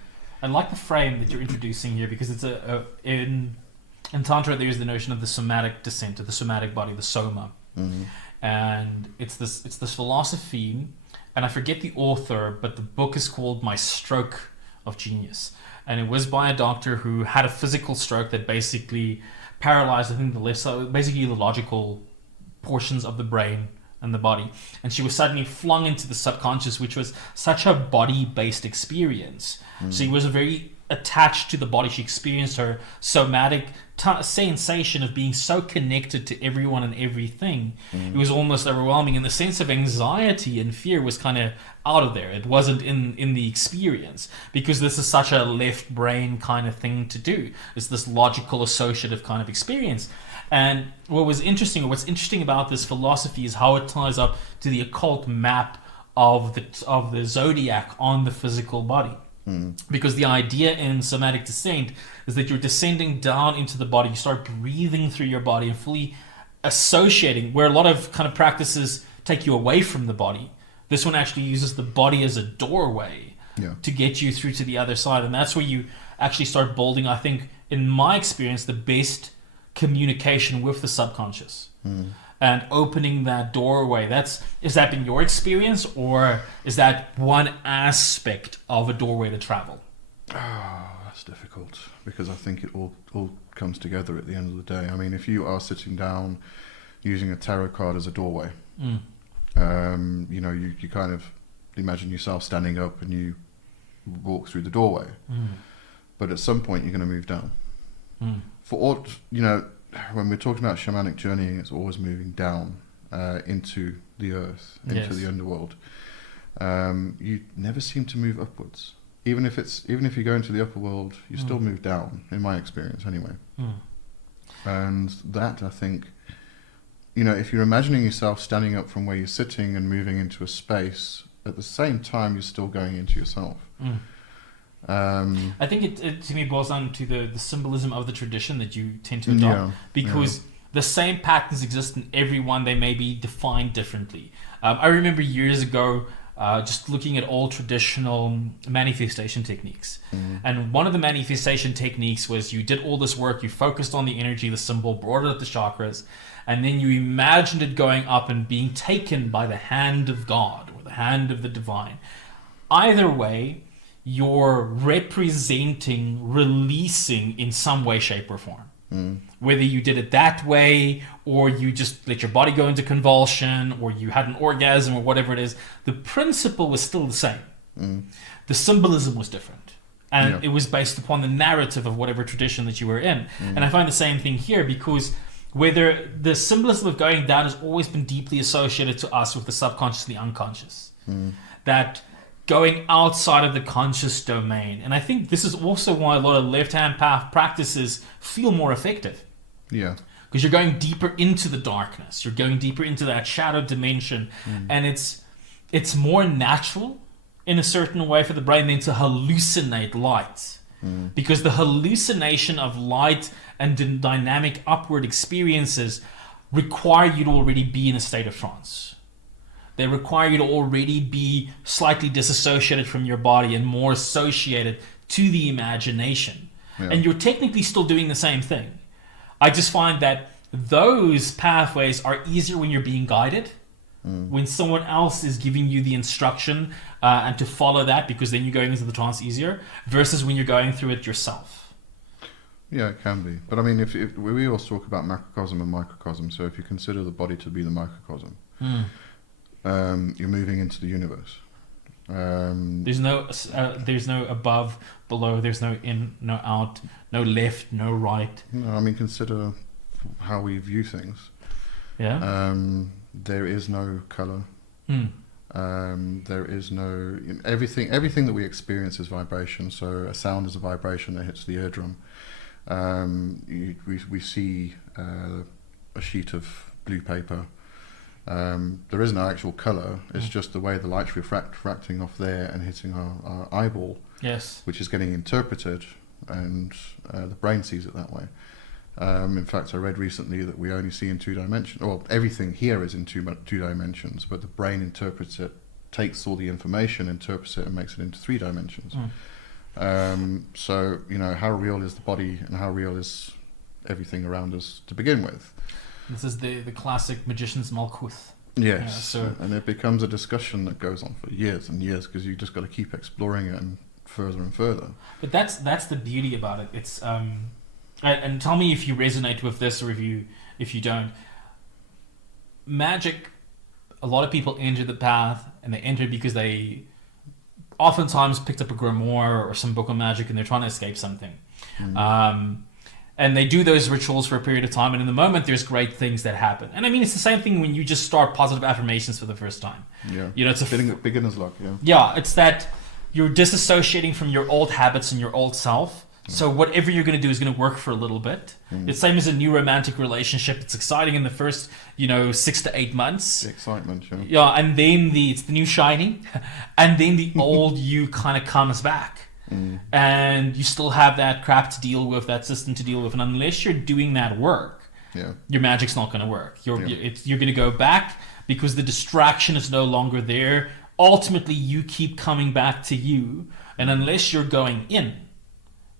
I like the frame that you're introducing here, because it's in Tantra there's the notion of the somatic descent, of the somatic body, the soma, and it's this philosophy. And I forget the author, but the book is called My Stroke of Genius. And it was by a doctor who had a physical stroke that basically paralyzed, I think, basically the logical portions of the brain and the body. And she was suddenly flung into the subconscious, which was such a body-based experience. So she was very attached to the body. She experienced her somatic sensation of being so connected to everyone and everything. It was almost overwhelming, and the sense of anxiety and fear was kind of out of there. It wasn't in the experience, because this is such a left brain kind of thing to do. It's this logical associative kind of experience. And what's interesting about this philosophy is how it ties up to the occult map of the zodiac on the physical body. Because the idea in somatic descent is that you're descending down into the body. You start breathing through your body and fully associating, where a lot of kind of practices take you away from the body. This one actually uses the body as a doorway to get you through to the other side. And that's where you actually start building, I think, in my experience, the best communication with the subconscious. And opening that doorway. Is that been your experience, or is that one aspect of a doorway to travel? That's difficult, because I think it all comes together at the end of the day. I mean, if you are sitting down using a tarot card as a doorway, you kind of imagine yourself standing up and you walk through the doorway. But at some point you're going to move down. For all, when we're talking about shamanic journeying, it's always moving down into the earth, into the underworld. You never seem to move upwards. Even if you go into the upper world, you still move down, in my experience anyway. And that, I think, if you're imagining yourself standing up from where you're sitting and moving into a space, at the same time you're still going into yourself. I think it to me boils down to the symbolism of the tradition that you tend to adopt, because the same patterns exist in everyone. They may be defined differently. I remember years ago just looking at old traditional manifestation techniques, and one of the manifestation techniques was you did all this work, you focused on the energy, the symbol, brought it up the chakras, and then you imagined it going up and being taken by the hand of God or the hand of the divine. Either way, you're representing releasing in some way, shape, or form. Whether you did it that way, or you just let your body go into convulsion, or you had an orgasm, or whatever it is, the principle was still the same. The symbolism was different. And it was based upon the narrative of whatever tradition that you were in. And I find the same thing here, because whether the symbolism of going down has always been deeply associated to us with the subconscious and the unconscious. That going outside of the conscious domain. And I think this is also why a lot of left-hand path practices feel more effective. Because you're going deeper into the darkness. You're going deeper into that shadow dimension. And it's more natural in a certain way for the brain than to hallucinate light. Because the hallucination of light and the dynamic upward experiences require you to already be in a state of trance. They require you to already be slightly disassociated from your body and more associated to the imagination. And you're technically still doing the same thing. I just find that those pathways are easier when you're being guided, when someone else is giving you the instruction and to follow that, because then you're going into the trance easier, versus when you're going through it yourself? Yeah, it can be. But I mean, if we always talk about macrocosm and microcosm, so if you consider the body to be the microcosm, you're moving into the universe. There's no above, below. There's no in, no out, no left, no right. No, I mean, consider how we view things. Yeah. There is no color. There is no everything. Everything that we experience is vibration. So a sound is a vibration that hits the eardrum. We see a sheet of blue paper. There is no actual color. It's just the way the light's refracting off there and hitting our eyeball. Yes. Which is getting interpreted, and the brain sees it that way. In fact, I read recently that we only see in 2 dimensions. Well, everything here is in two dimensions, but the brain interprets it, takes all the information, interprets it, and makes it into 3 dimensions. So, how real is the body, and how real is everything around us to begin with? This is the classic magician's malkuth. Yes, and it becomes a discussion that goes on for years and years, because you just got to keep exploring it and further. But that's the beauty about it. It's and tell me if you resonate with this, or if you don't. Magic, a lot of people enter the path, and they enter because they oftentimes picked up a grimoire or some book on magic, and they're trying to escape something. And they do those rituals for a period of time, and in the moment there's great things that happen. And I mean, it's the same thing when you just start positive affirmations for the first time. Yeah, it's a beginner's luck. Yeah, it's that you're disassociating from your old habits and your old self. So whatever you're going to do is going to work for a little bit. It's same as a new romantic relationship. It's exciting in the first, 6 to 8 months. The excitement, yeah. Yeah, and then it's the new shiny, and then the old you kind of comes back. And you still have that crap to deal with, that system to deal with, and unless you're doing that work, your magic's not going to work. You're going to go back because the distraction is no longer there. Ultimately, you keep coming back to you, and unless you're going in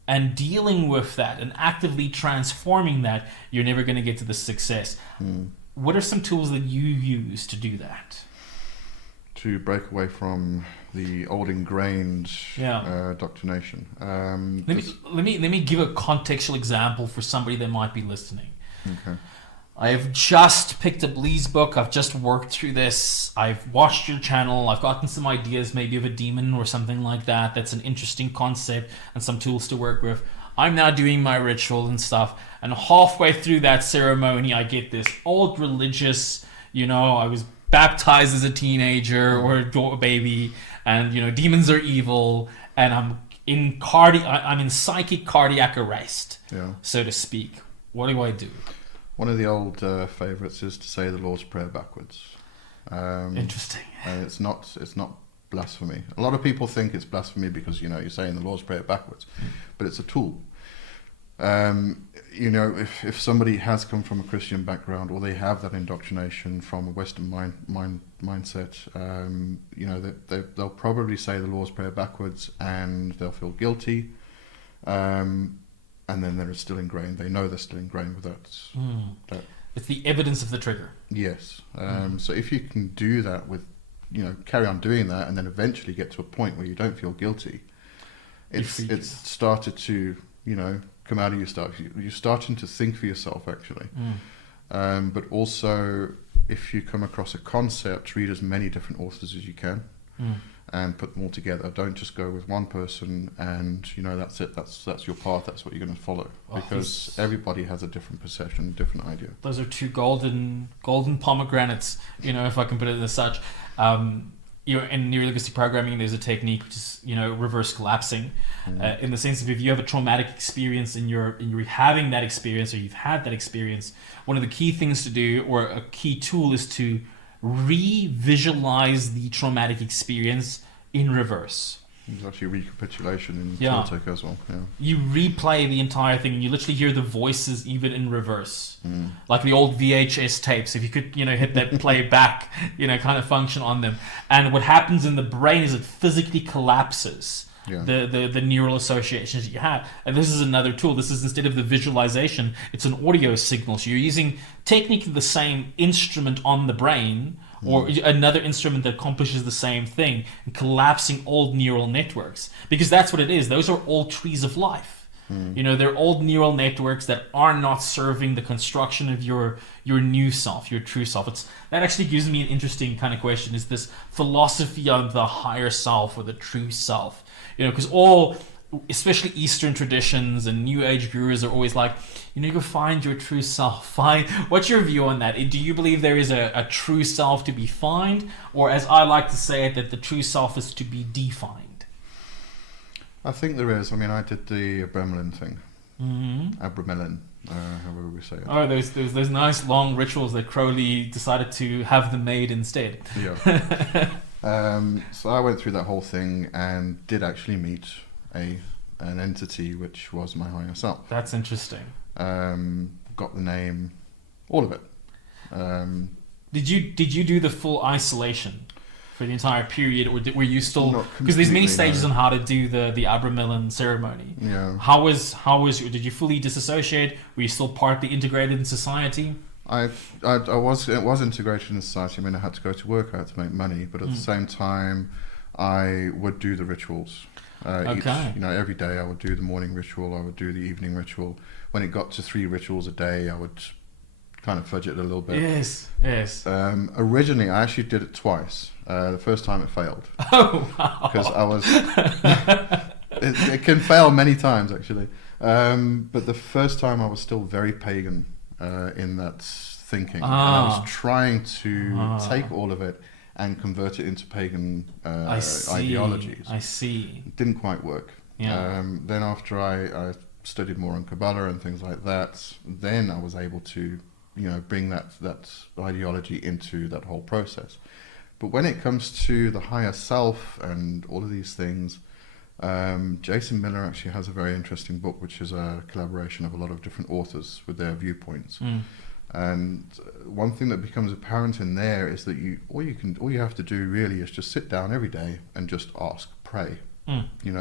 and dealing with that and actively transforming that, you're never going to get to the success. What are some tools that you use to do that? To break away from the old ingrained doctrination. Let me give a contextual example for somebody that might be listening. Okay. I've just picked up Lee's book. I've just worked through this. I've watched your channel. I've gotten some ideas maybe of a demon or something like that. That's an interesting concept and some tools to work with. I'm now doing my ritual and stuff. And halfway through that ceremony, I get this old religious, I was baptized as a teenager or a baby, and, demons are evil. And I'm in psychic cardiac arrest, so to speak. What do I do? One of the old favourites is to say the Lord's Prayer backwards. Interesting. It's not blasphemy. A lot of people think it's blasphemy because you're saying the Lord's Prayer backwards, but it's a tool. If somebody has come from a Christian background, or they have that indoctrination from a Western mindset, they'll probably say the Lord's Prayer backwards, and they'll feel guilty. And then they're still ingrained. They know they're still ingrained with that. It's the evidence of the trigger. Yes. So if you can do that with, carry on doing that, and then eventually get to a point where you don't feel guilty, it's started to, come out of your stuff. You're starting to think for yourself, actually. But also, if you come across a concept, read as many different authors as you can. And put them all together. Don't just go with one person and that's it. That's your path. That's what you're going to follow, because everybody has a different perception, different idea. Those are 2 golden pomegranates, if I can put it as such. In neurolinguistic programming, there's a technique which is reverse collapsing, in the sense of if you have a traumatic experience and you're having that experience, or you've had that experience, one of the key things to do, or a key tool, is to re-visualize the traumatic experience in reverse. There's actually recapitulation in Toltec as well. Yeah. You replay the entire thing, and you literally hear the voices even in reverse, like the old VHS tapes. If you could, hit that play back, kind of function on them. And what happens in the brain is it physically collapses the neural associations you have. And this is another tool. This is, instead of the visualization, it's an audio signal. So you're using technically the same instrument on the brain or another instrument that accomplishes the same thing, and collapsing old neural networks, because that's what it is. Those are all trees of life. They're old neural networks that are not serving the construction of your new self, your true self. That actually gives me an interesting kind of question: is this philosophy of the higher self or the true self? Because especially Eastern traditions and New Age gurus are always like, you find your true self. What's your view on that? Do you believe there is a true self to be found, or as I like to say it, that the true self is to be defined? I think there is. I mean, I did the Abramelin thing. Abramelin, however we say it. Oh, there's those nice long rituals that Crowley decided to have them made instead. Yeah. So I went through that whole thing and did actually meet an entity which was my higher self. That's interesting. Got the name, all of it. Did you do the full isolation for the entire period, or were you still, because there's many stages on how to do the Abramelin ceremony? Yeah. How was did you fully disassociate? Were you still partly integrated in society? It was integrated in society. I mean, I had to go to work, I had to make money, but at the same time, I would do the rituals. Every day I would do the morning ritual, I would do the evening ritual. When it got to 3 rituals a day, I would kind of fudge it a little bit. Yes. Originally, I actually did it twice. The first time it failed. Oh, wow. Because I was... it can fail many times, actually. But the first time I was still very pagan in that thinking. And I was trying to take all of it and convert it into pagan ideologies. I see. It didn't quite work. Yeah. Then after I studied more on Kabbalah and things like that, then I was able to, bring that ideology into that whole process. But when it comes to the higher self and all of these things, Jason Miller actually has a very interesting book, which is a collaboration of a lot of different authors with their viewpoints. And one thing that becomes apparent in there is that all you have to do really is just sit down every day and just ask, pray.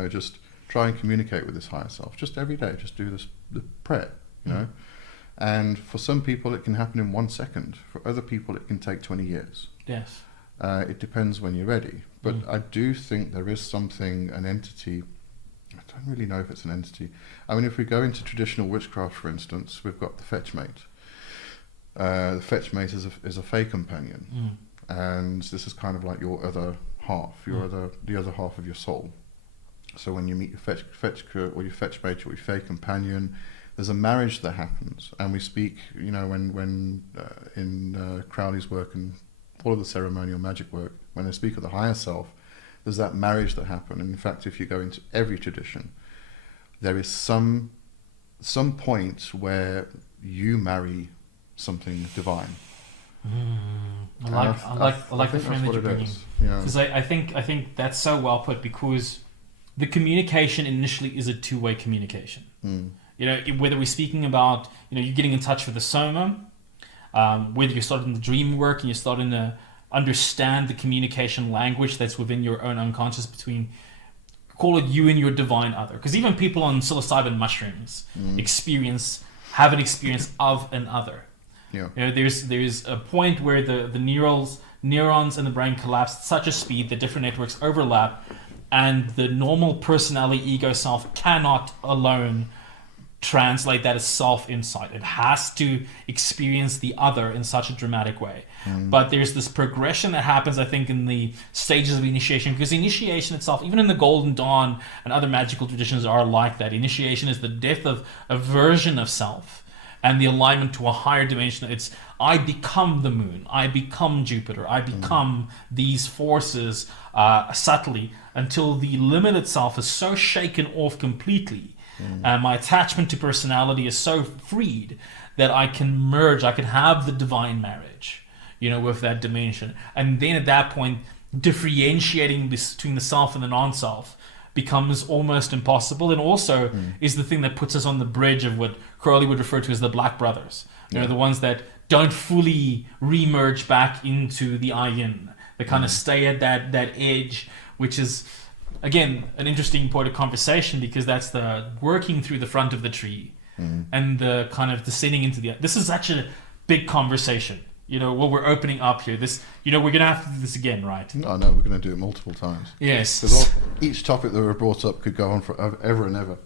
Just try and communicate with this higher self. Just every day, just do the prayer. And for some people, it can happen in 1 second. For other people, it can take 20 years. Yes. It depends when you're ready. But I do think there is something, an entity. I don't really know if it's an entity. I mean, if we go into traditional witchcraft, for instance, we've got the fetch mate. The fetch mate is a fey companion, and this is kind of like your other half, the other half of your soul. So when you meet your fetch or your fetch mate or your fey companion, there's a marriage that happens, and we speak. When in Crowley's work and all of the ceremonial magic work, when they speak of the higher self, there's that marriage that happens. And in fact, if you go into every tradition, there is some point where you marry something divine. I like the frame that you're bringing, because I think that's so well put, because the communication initially is a two-way communication. Whether we're speaking about you're getting in touch with the soma, whether you're starting the dream work and you're starting to understand the communication language that's within your own unconscious between, call it you and your divine other, because even people on psilocybin mushrooms have an experience of an other. There's a point where the neurons in the brain collapse at such a speed that different networks overlap, and the normal personality ego self cannot alone translate that as self-insight. It has to experience the other in such a dramatic way. But there's this progression that happens, I think, in the stages of initiation, because initiation itself, even in the Golden Dawn and other magical traditions, are like that. Initiation is the death of a version of self and the alignment to a higher dimension. It's, I become the moon, I become Jupiter, I become these forces subtly, until the limit itself is so shaken off completely. My attachment to personality is so freed that I can merge, I can have the divine marriage, with that dimension. And then at that point, differentiating between the self and the non-self becomes almost impossible, and also is the thing that puts us on the bridge of what Crowley would refer to as the Black Brothers. The ones that don't fully re-merge back into the I-in. They kind of stay at that edge, which is, again, an interesting point of conversation, because that's the working through the front of the tree and the kind of descending into the... This is such a big conversation, what we're opening up here. This, we're going to have to do this again, right? Oh, no, we're going to do it multiple times. Yes. Because each topic that were brought up could go on for ever and ever.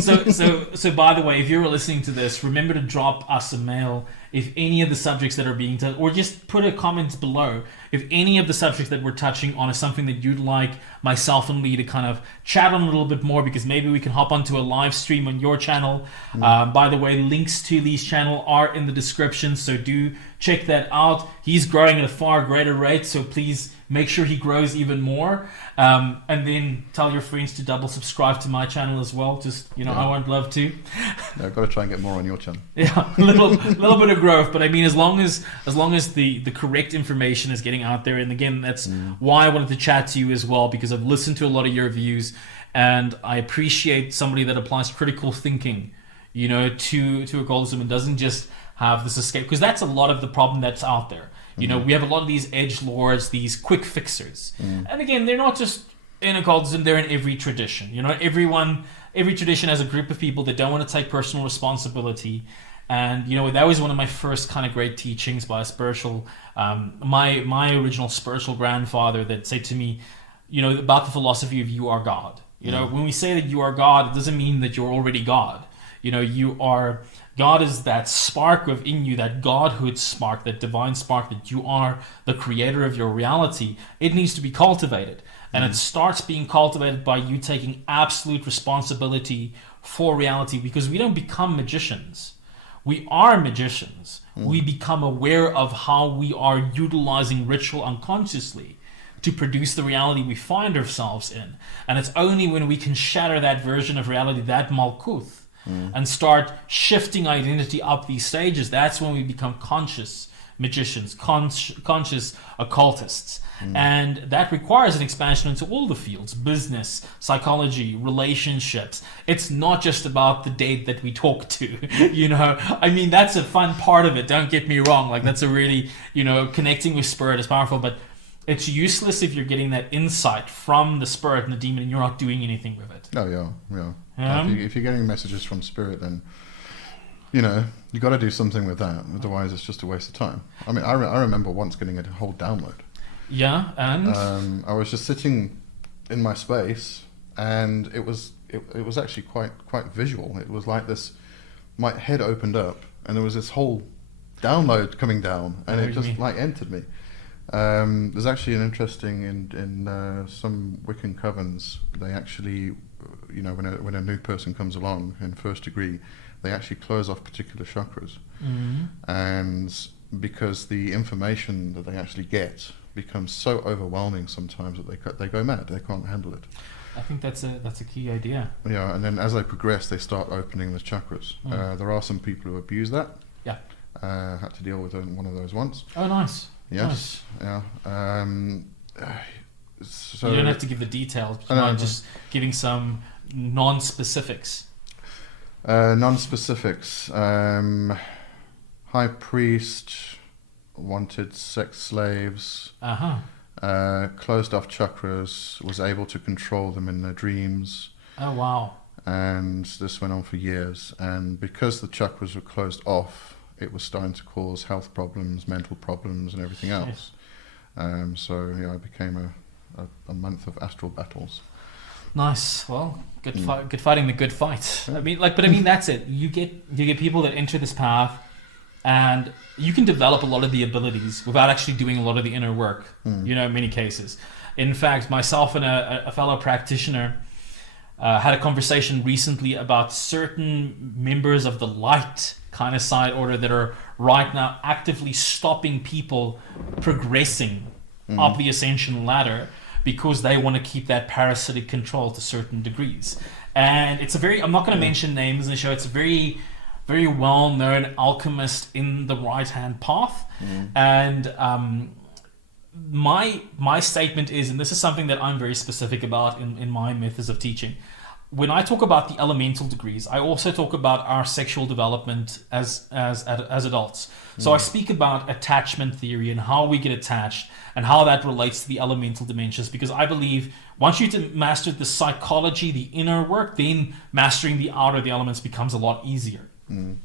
So by the way, if you're listening to this, remember to drop us a mail if any of the subjects that are being touched, or just put a comment below if any of the subjects that we're touching on is something that you'd like myself and Lee to kind of chat on a little bit more, because maybe we can hop onto a live stream on your channel. By the way, links to Lee's channel are in the description, so do check that out. He's growing at a far greater rate, so please make sure he grows even more. And then tell your friends to double subscribe to my channel as well. Just, I would love to. Yeah, I've got to try and get more on your channel. Yeah, a little bit of growth, but I mean, as long as the correct information is getting out there, and again, that's why I wanted to chat to you as well, because I've listened to a lot of your views, and I appreciate somebody that applies critical thinking, to occultism, and doesn't just have this escape, because that's a lot of the problem that's out there. We have a lot of these edgelords, these quick fixers, and again, they're not just in occultism; they're in every tradition. Every tradition has a group of people that don't want to take personal responsibility. And that was one of my first kind of great teachings by a spiritual, my original spiritual grandfather, that said to me, about the philosophy of you are God. When we say that you are God, it doesn't mean that you're already God. You are God, is that spark within you, that Godhood spark, that divine spark, that you are the creator of your reality. It needs to be cultivated. And it starts being cultivated by you taking absolute responsibility for reality, because we don't become magicians. We are magicians. We become aware of how we are utilizing ritual unconsciously to produce the reality we find ourselves in. And it's only when we can shatter that version of reality, that malkuth, and start shifting identity up these stages, that's when we become conscious magicians, conscious occultists. And that requires an expansion into all the fields: business, psychology, relationships. It's not just about the date that we talk to, I mean, that's a fun part of it, don't get me wrong. Like, that's a really, connecting with spirit is powerful, but it's useless if you're getting that insight from the spirit and the demon and you're not doing anything with it. Oh, yeah. If you're getting messages from spirit, then you got to do something with that. Otherwise, it's just a waste of time. I mean, I remember once getting a whole download. Yeah, and I was just sitting in my space, and it was actually quite visual. It was like this. My head opened up, and there was this whole download coming down, and it just entered me. There's actually an interesting in some Wiccan covens. They actually, when a new person comes along in first degree, they actually close off particular chakras, and because the information that they actually get becomes so overwhelming sometimes that they go mad. They can't handle it. I think that's a key idea. Yeah, and then as they progress, they start opening the chakras. There are some people who abuse that. Yeah. Had to deal with one of those once. Oh, nice. Yes. Nice. Yeah. So you don't have to give the details, but just giving some non-specifics. Non-specifics. High priest wanted sex slaves. Closed off chakras, was able to control them in their dreams. Oh, wow. And this went on for years. And because the chakras were closed off, it was starting to cause health problems, mental problems, and everything else. So I became a month of astral battles. Nice. Well, good fighting the good fight. I mean, that's it. You get people that enter this path, and you can develop a lot of the abilities without actually doing a lot of the inner work. In many cases. In fact, myself and a fellow practitioner had a conversation recently about certain members of the light kind of side order that are right now actively stopping people progressing up the ascension ladder, because they want to keep that parasitic control to certain degrees. And it's I'm not going to mention names in the show, it's a very, very well-known alchemist in the right-hand path. And my statement is, and this is something that I'm very specific about in my methods of teaching, when I talk about the elemental degrees, I also talk about our sexual development as adults. So I speak about attachment theory and how we get attached and how that relates to the elemental dimensions, because I believe once you master the psychology, the inner work, then mastering the outer, the elements, becomes a lot easier. And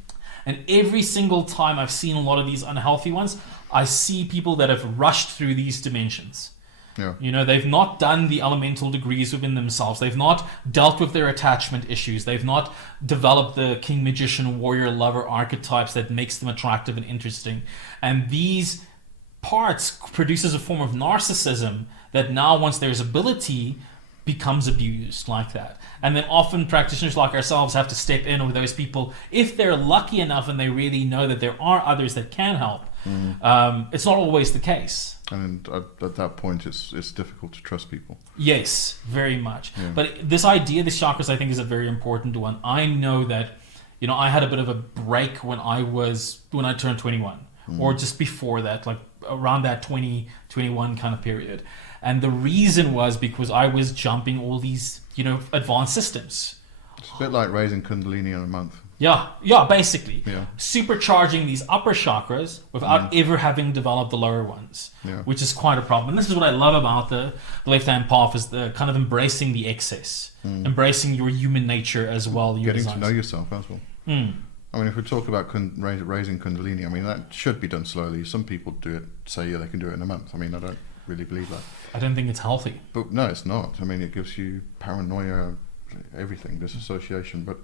And every single time I've seen a lot of these unhealthy ones, I see people that have rushed through these dimensions. Yeah. You know, they've not done the elemental degrees within themselves. They've not dealt with their attachment issues. They've not developed the king, magician, warrior, lover archetypes that makes them attractive and interesting. And these parts produces a form of narcissism that now, once there's ability, becomes abused like that. And then often practitioners like ourselves have to step in with those people if they're lucky enough and they really know that there are others that can help. It's not always the case. And at that point, it's difficult to trust people. Yes, very much. Yeah. But this idea, the chakras, I think is a very important one. I know that, you know, I had a bit of a break when I turned 21, or just before that, like around that 2021 kind of period. And the reason was because I was jumping all these, you know, advanced systems. It's a bit like raising Kundalini in a month. Yeah, basically. Yeah. Supercharging these upper chakras without ever having developed the lower ones, which is quite a problem. And this is what I love about the left-hand path, is the kind of embracing the excess, embracing your human nature as well. Your Getting desires. to know yourself as well. I mean, if we talk about raising Kundalini, I mean, that should be done slowly. Some people do it, say they can do it in a month. I mean, I don't really believe that. I don't think it's healthy. But no, it's not. I mean, it gives you paranoia, everything, disassociation. But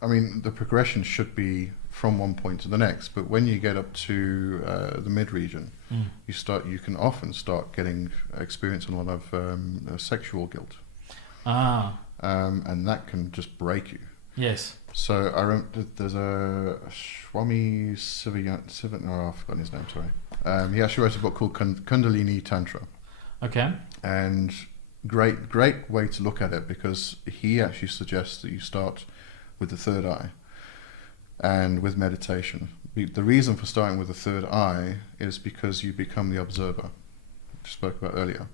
I mean, the progression should be from one point to the next. But when you get up to the mid region, you can often start experiencing a lot of sexual guilt, and that can just break you. Yes. So I remember there's a Swami Sivan, oh, I've forgotten his name. Sorry. He actually wrote a book called Kundalini Tantra. Okay. And great way to look at it, because he actually suggests that you start with the third eye and with meditation. The reason for starting with the third eye is because you become the observer, which I spoke about earlier.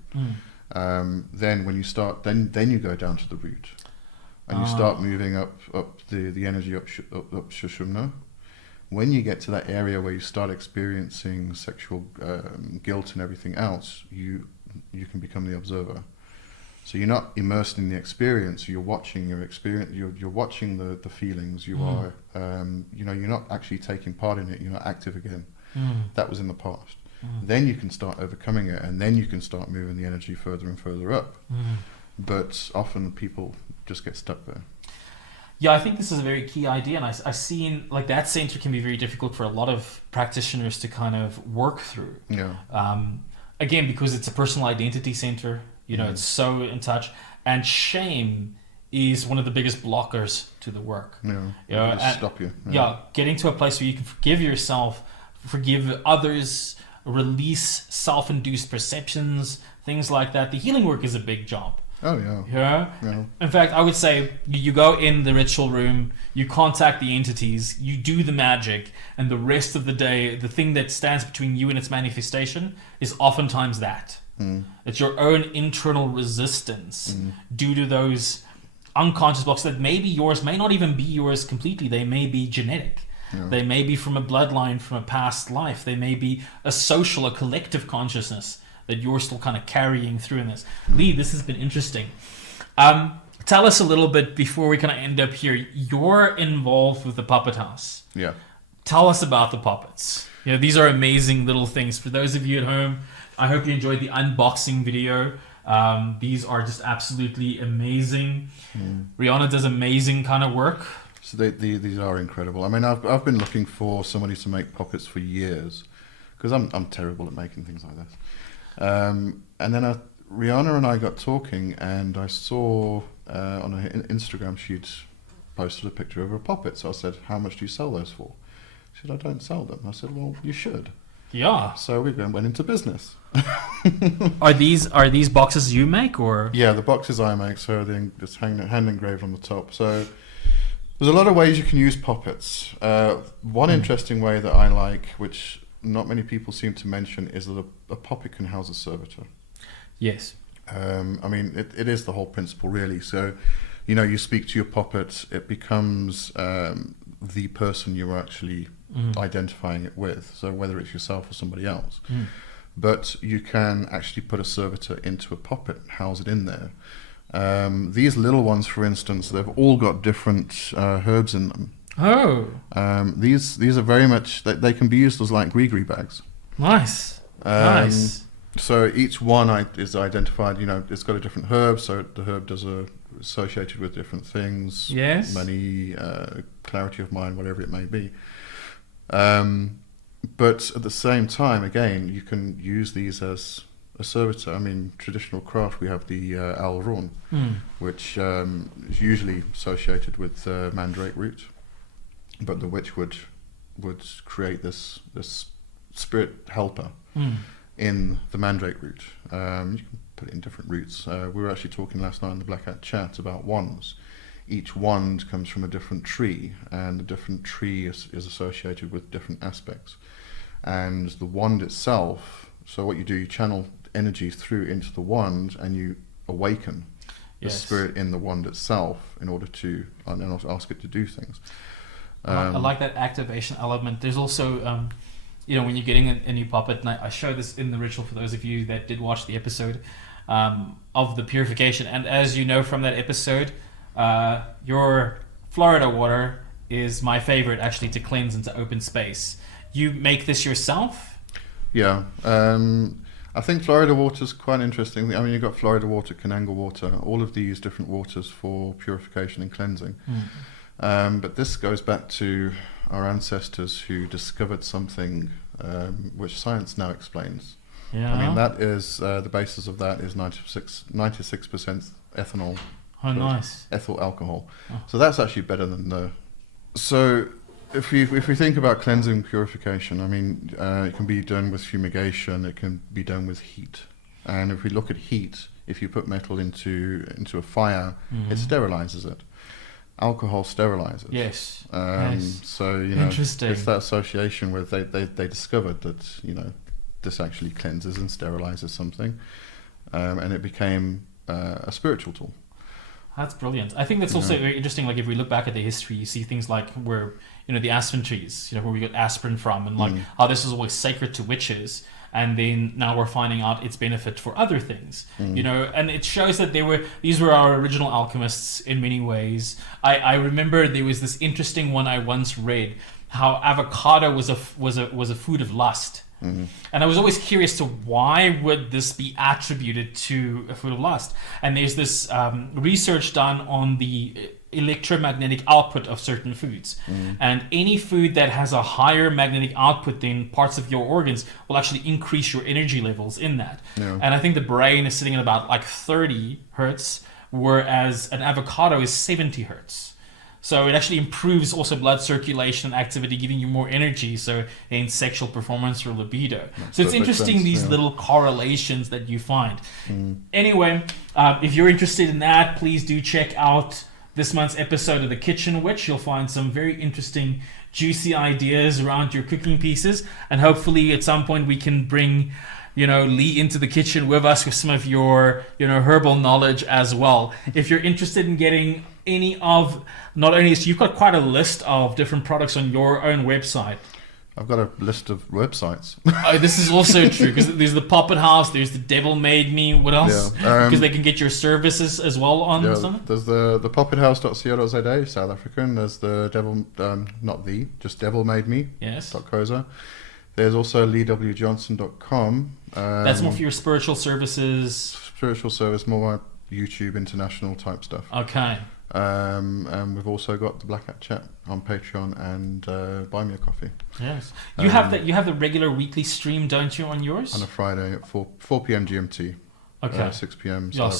Then when you start, then you go down to the root, and you start moving up the energy up Shushumna. When you get to that area where you start experiencing sexual guilt and everything else, you can become the observer. So you're not immersed in the experience. You're watching your experience. You're watching the feelings. You are, you're not actually taking part in it. You're not active again. That was in the past. Then you can start overcoming it, and then you can start moving the energy further and further up. But often people just get stuck there. Yeah, I think this is a very key idea, and I've seen like that center can be very difficult for a lot of practitioners to kind of work through. Yeah. Again, because it's a personal identity center, you know, it's so in touch, and shame is one of the biggest blockers to the work. Yeah. You know, It'll stop you. Yeah, getting to a place where you can forgive yourself, forgive others, release self-induced perceptions, things like that. The healing work is a big job. Oh yeah. Yeah. In fact, I would say you go in the ritual room, you contact the entities, you do the magic, and the rest of the day, the thing that stands between you and its manifestation is oftentimes that. It's your own internal resistance due to those unconscious blocks that may be yours, may not even be yours completely. They may be genetic. Yeah. They may be from a bloodline, from a past life. They may be a social, a collective consciousness that you're still kind of carrying through in this. Lee, this has been interesting. Tell us a little bit before we kind of end up here. You're involved with the Puppet House. Yeah. Tell us about the puppets. You know, these are amazing little things. For those of you at home, I hope you enjoyed the unboxing video. These are just absolutely amazing. Rihanna does amazing kind of work. So these are incredible. I mean, I've been looking for somebody to make puppets for years, because I'm terrible at making things like this. And then Rihanna and I got talking, and I saw on her Instagram she'd posted a picture of a puppet. So I said, "How much do you sell those for?" She said, "I don't sell them." I said, "Well, you should." Yeah. So we went into business. Are these boxes you make, or? Yeah, the boxes I make. So it's hand engraved on the top. So there's a lot of ways you can use puppets. One interesting way that I like, which not many people seem to mention, is that a puppet can house a servitor. Yes. I mean, it is the whole principle, really. So, you speak to your puppet, it becomes the person you're actually identifying it with. So whether it's yourself or somebody else. But you can actually put a servitor into a puppet, house it in there. These little ones, for instance, they've all got different herbs in them. Oh, These are very much, they can be used as like gree bags. nice. Um, Nice. So each one is identified, it's got a different herb, so the herb associated with different things, Yes. money, clarity of mind, whatever it may be. But at the same time, again, you can use these as a servitor. I mean, traditional craft, we have the Al Run, which is usually associated with mandrake root, but the witch would create this spirit helper in the mandrake root. You can put it in different roots. We were actually talking last night in the Black Hat chat about wands. Each wand comes from a different tree, and the different tree is associated with different aspects. And the wand itself, so what you do, you channel energy through into the wand, and you awaken the spirit in the wand itself in order to ask it to do things. I like that activation element. There's also, when you're getting a new puppet, and I show this in the ritual for those of you that did watch the episode of the purification. And as you know from that episode, your Florida water is my favorite, actually, to cleanse into open space. You make this yourself? Yeah. I think Florida water is quite interesting. I mean, you've got Florida water, Kananga water, all of these different waters for purification and cleansing. But this goes back to our ancestors who discovered something which science now explains. Yeah. I mean, that is the basis of that is 96% ethanol. Oh, nice. Ethyl alcohol. Oh. So that's actually better than the... So if we think about cleansing purification, I mean, it can be done with fumigation, it can be done with heat. And if we look at heat, if you put metal into a fire, it sterilizes it. Alcohol sterilizes. Yes. Yes. So, Interesting. it's that association where they discovered that, this actually cleanses and sterilizes something. And it became a spiritual tool. That's brilliant. I think that's also very interesting. Like, if we look back at the history, you see things like where, the aspen trees, where we got aspirin from, and like how this was always sacred to witches. And then now we're finding out its benefit for other things, and it shows that these were our original alchemists in many ways. I remember there was this interesting one I once read, how avocado was a food of lust. And I was always curious to why would this be attributed to a food of lust. And there's this research done on the electromagnetic output of certain foods, and any food that has a higher magnetic output than parts of your organs will actually increase your energy levels in that. And I think the brain is sitting at about like 30 hertz, whereas an avocado is 70 hertz. So it actually improves also blood circulation and activity, giving you more energy, so in sexual performance or libido. So it's interesting, these little correlations that you find. Anyway, if you're interested in that, please do check out this month's episode of The Kitchen Witch. You'll find some very interesting, juicy ideas around your cooking pieces. And hopefully at some point we can bring, Lee into the kitchen with us with some of your, herbal knowledge as well. If you're interested in getting any of, not only, so you've got quite a list of different products on your own website. I've got a list of websites. Oh, this is also true, because there's the Puppet House, there's the Devil Made Me. What else? Because they can get your services as well on something. There's the puppethouse.co.za, South African. There's the just Devil Made Me. Yes. .coza. There's also leewjohnson.com. That's more for your spiritual services. Spiritual service, more YouTube, international type stuff. Okay. And we've also got the Black Hat Chat on Patreon and Buy Me a Coffee. Yes. You have the regular weekly stream, don't you, on yours? On a Friday at 4 p.m. GMT. Okay. 6 p.m. Yeah,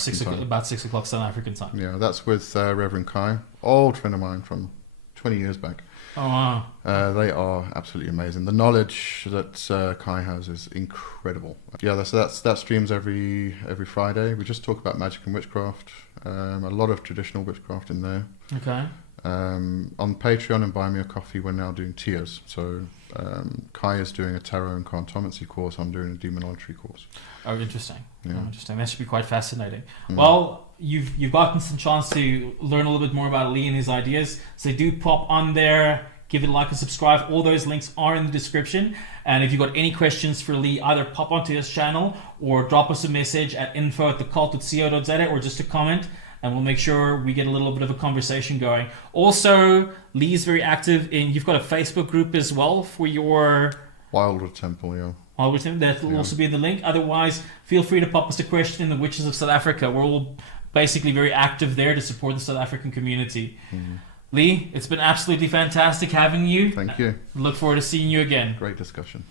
about 6 o'clock South African time. Yeah, that's with Reverend Kai, old friend of mine from 20 years back. Oh, wow. They are absolutely amazing. The knowledge that Kai has is incredible. Yeah, that streams every Friday. We just talk about magic and witchcraft. A lot of traditional witchcraft in there. Okay. On Patreon and Buy Me a Coffee, we're now doing tiers. So Kai is doing a tarot and cartomancy course. I'm doing a demonolatry course. Oh, interesting. Yeah. Oh, interesting. That should be quite fascinating. Well, you've gotten some chance to learn a little bit more about Lee and his ideas. So do pop on there, give it a like and subscribe. All those links are in the description. And if you've got any questions for Lee, either pop onto his channel or drop us a message at info@thecult.co.za or just a comment. and we'll make sure we get a little bit of a conversation going. Also, Lee's very active you've got a Facebook group as well for your Wildwood Temple, yeah. Wildwood Temple. That will also be in the link. Otherwise, feel free to pop us a question in the Witches of South Africa. We're all basically very active there to support the South African community. Lee, it's been absolutely fantastic having you. Thank you. Look forward to seeing you again. Great discussion.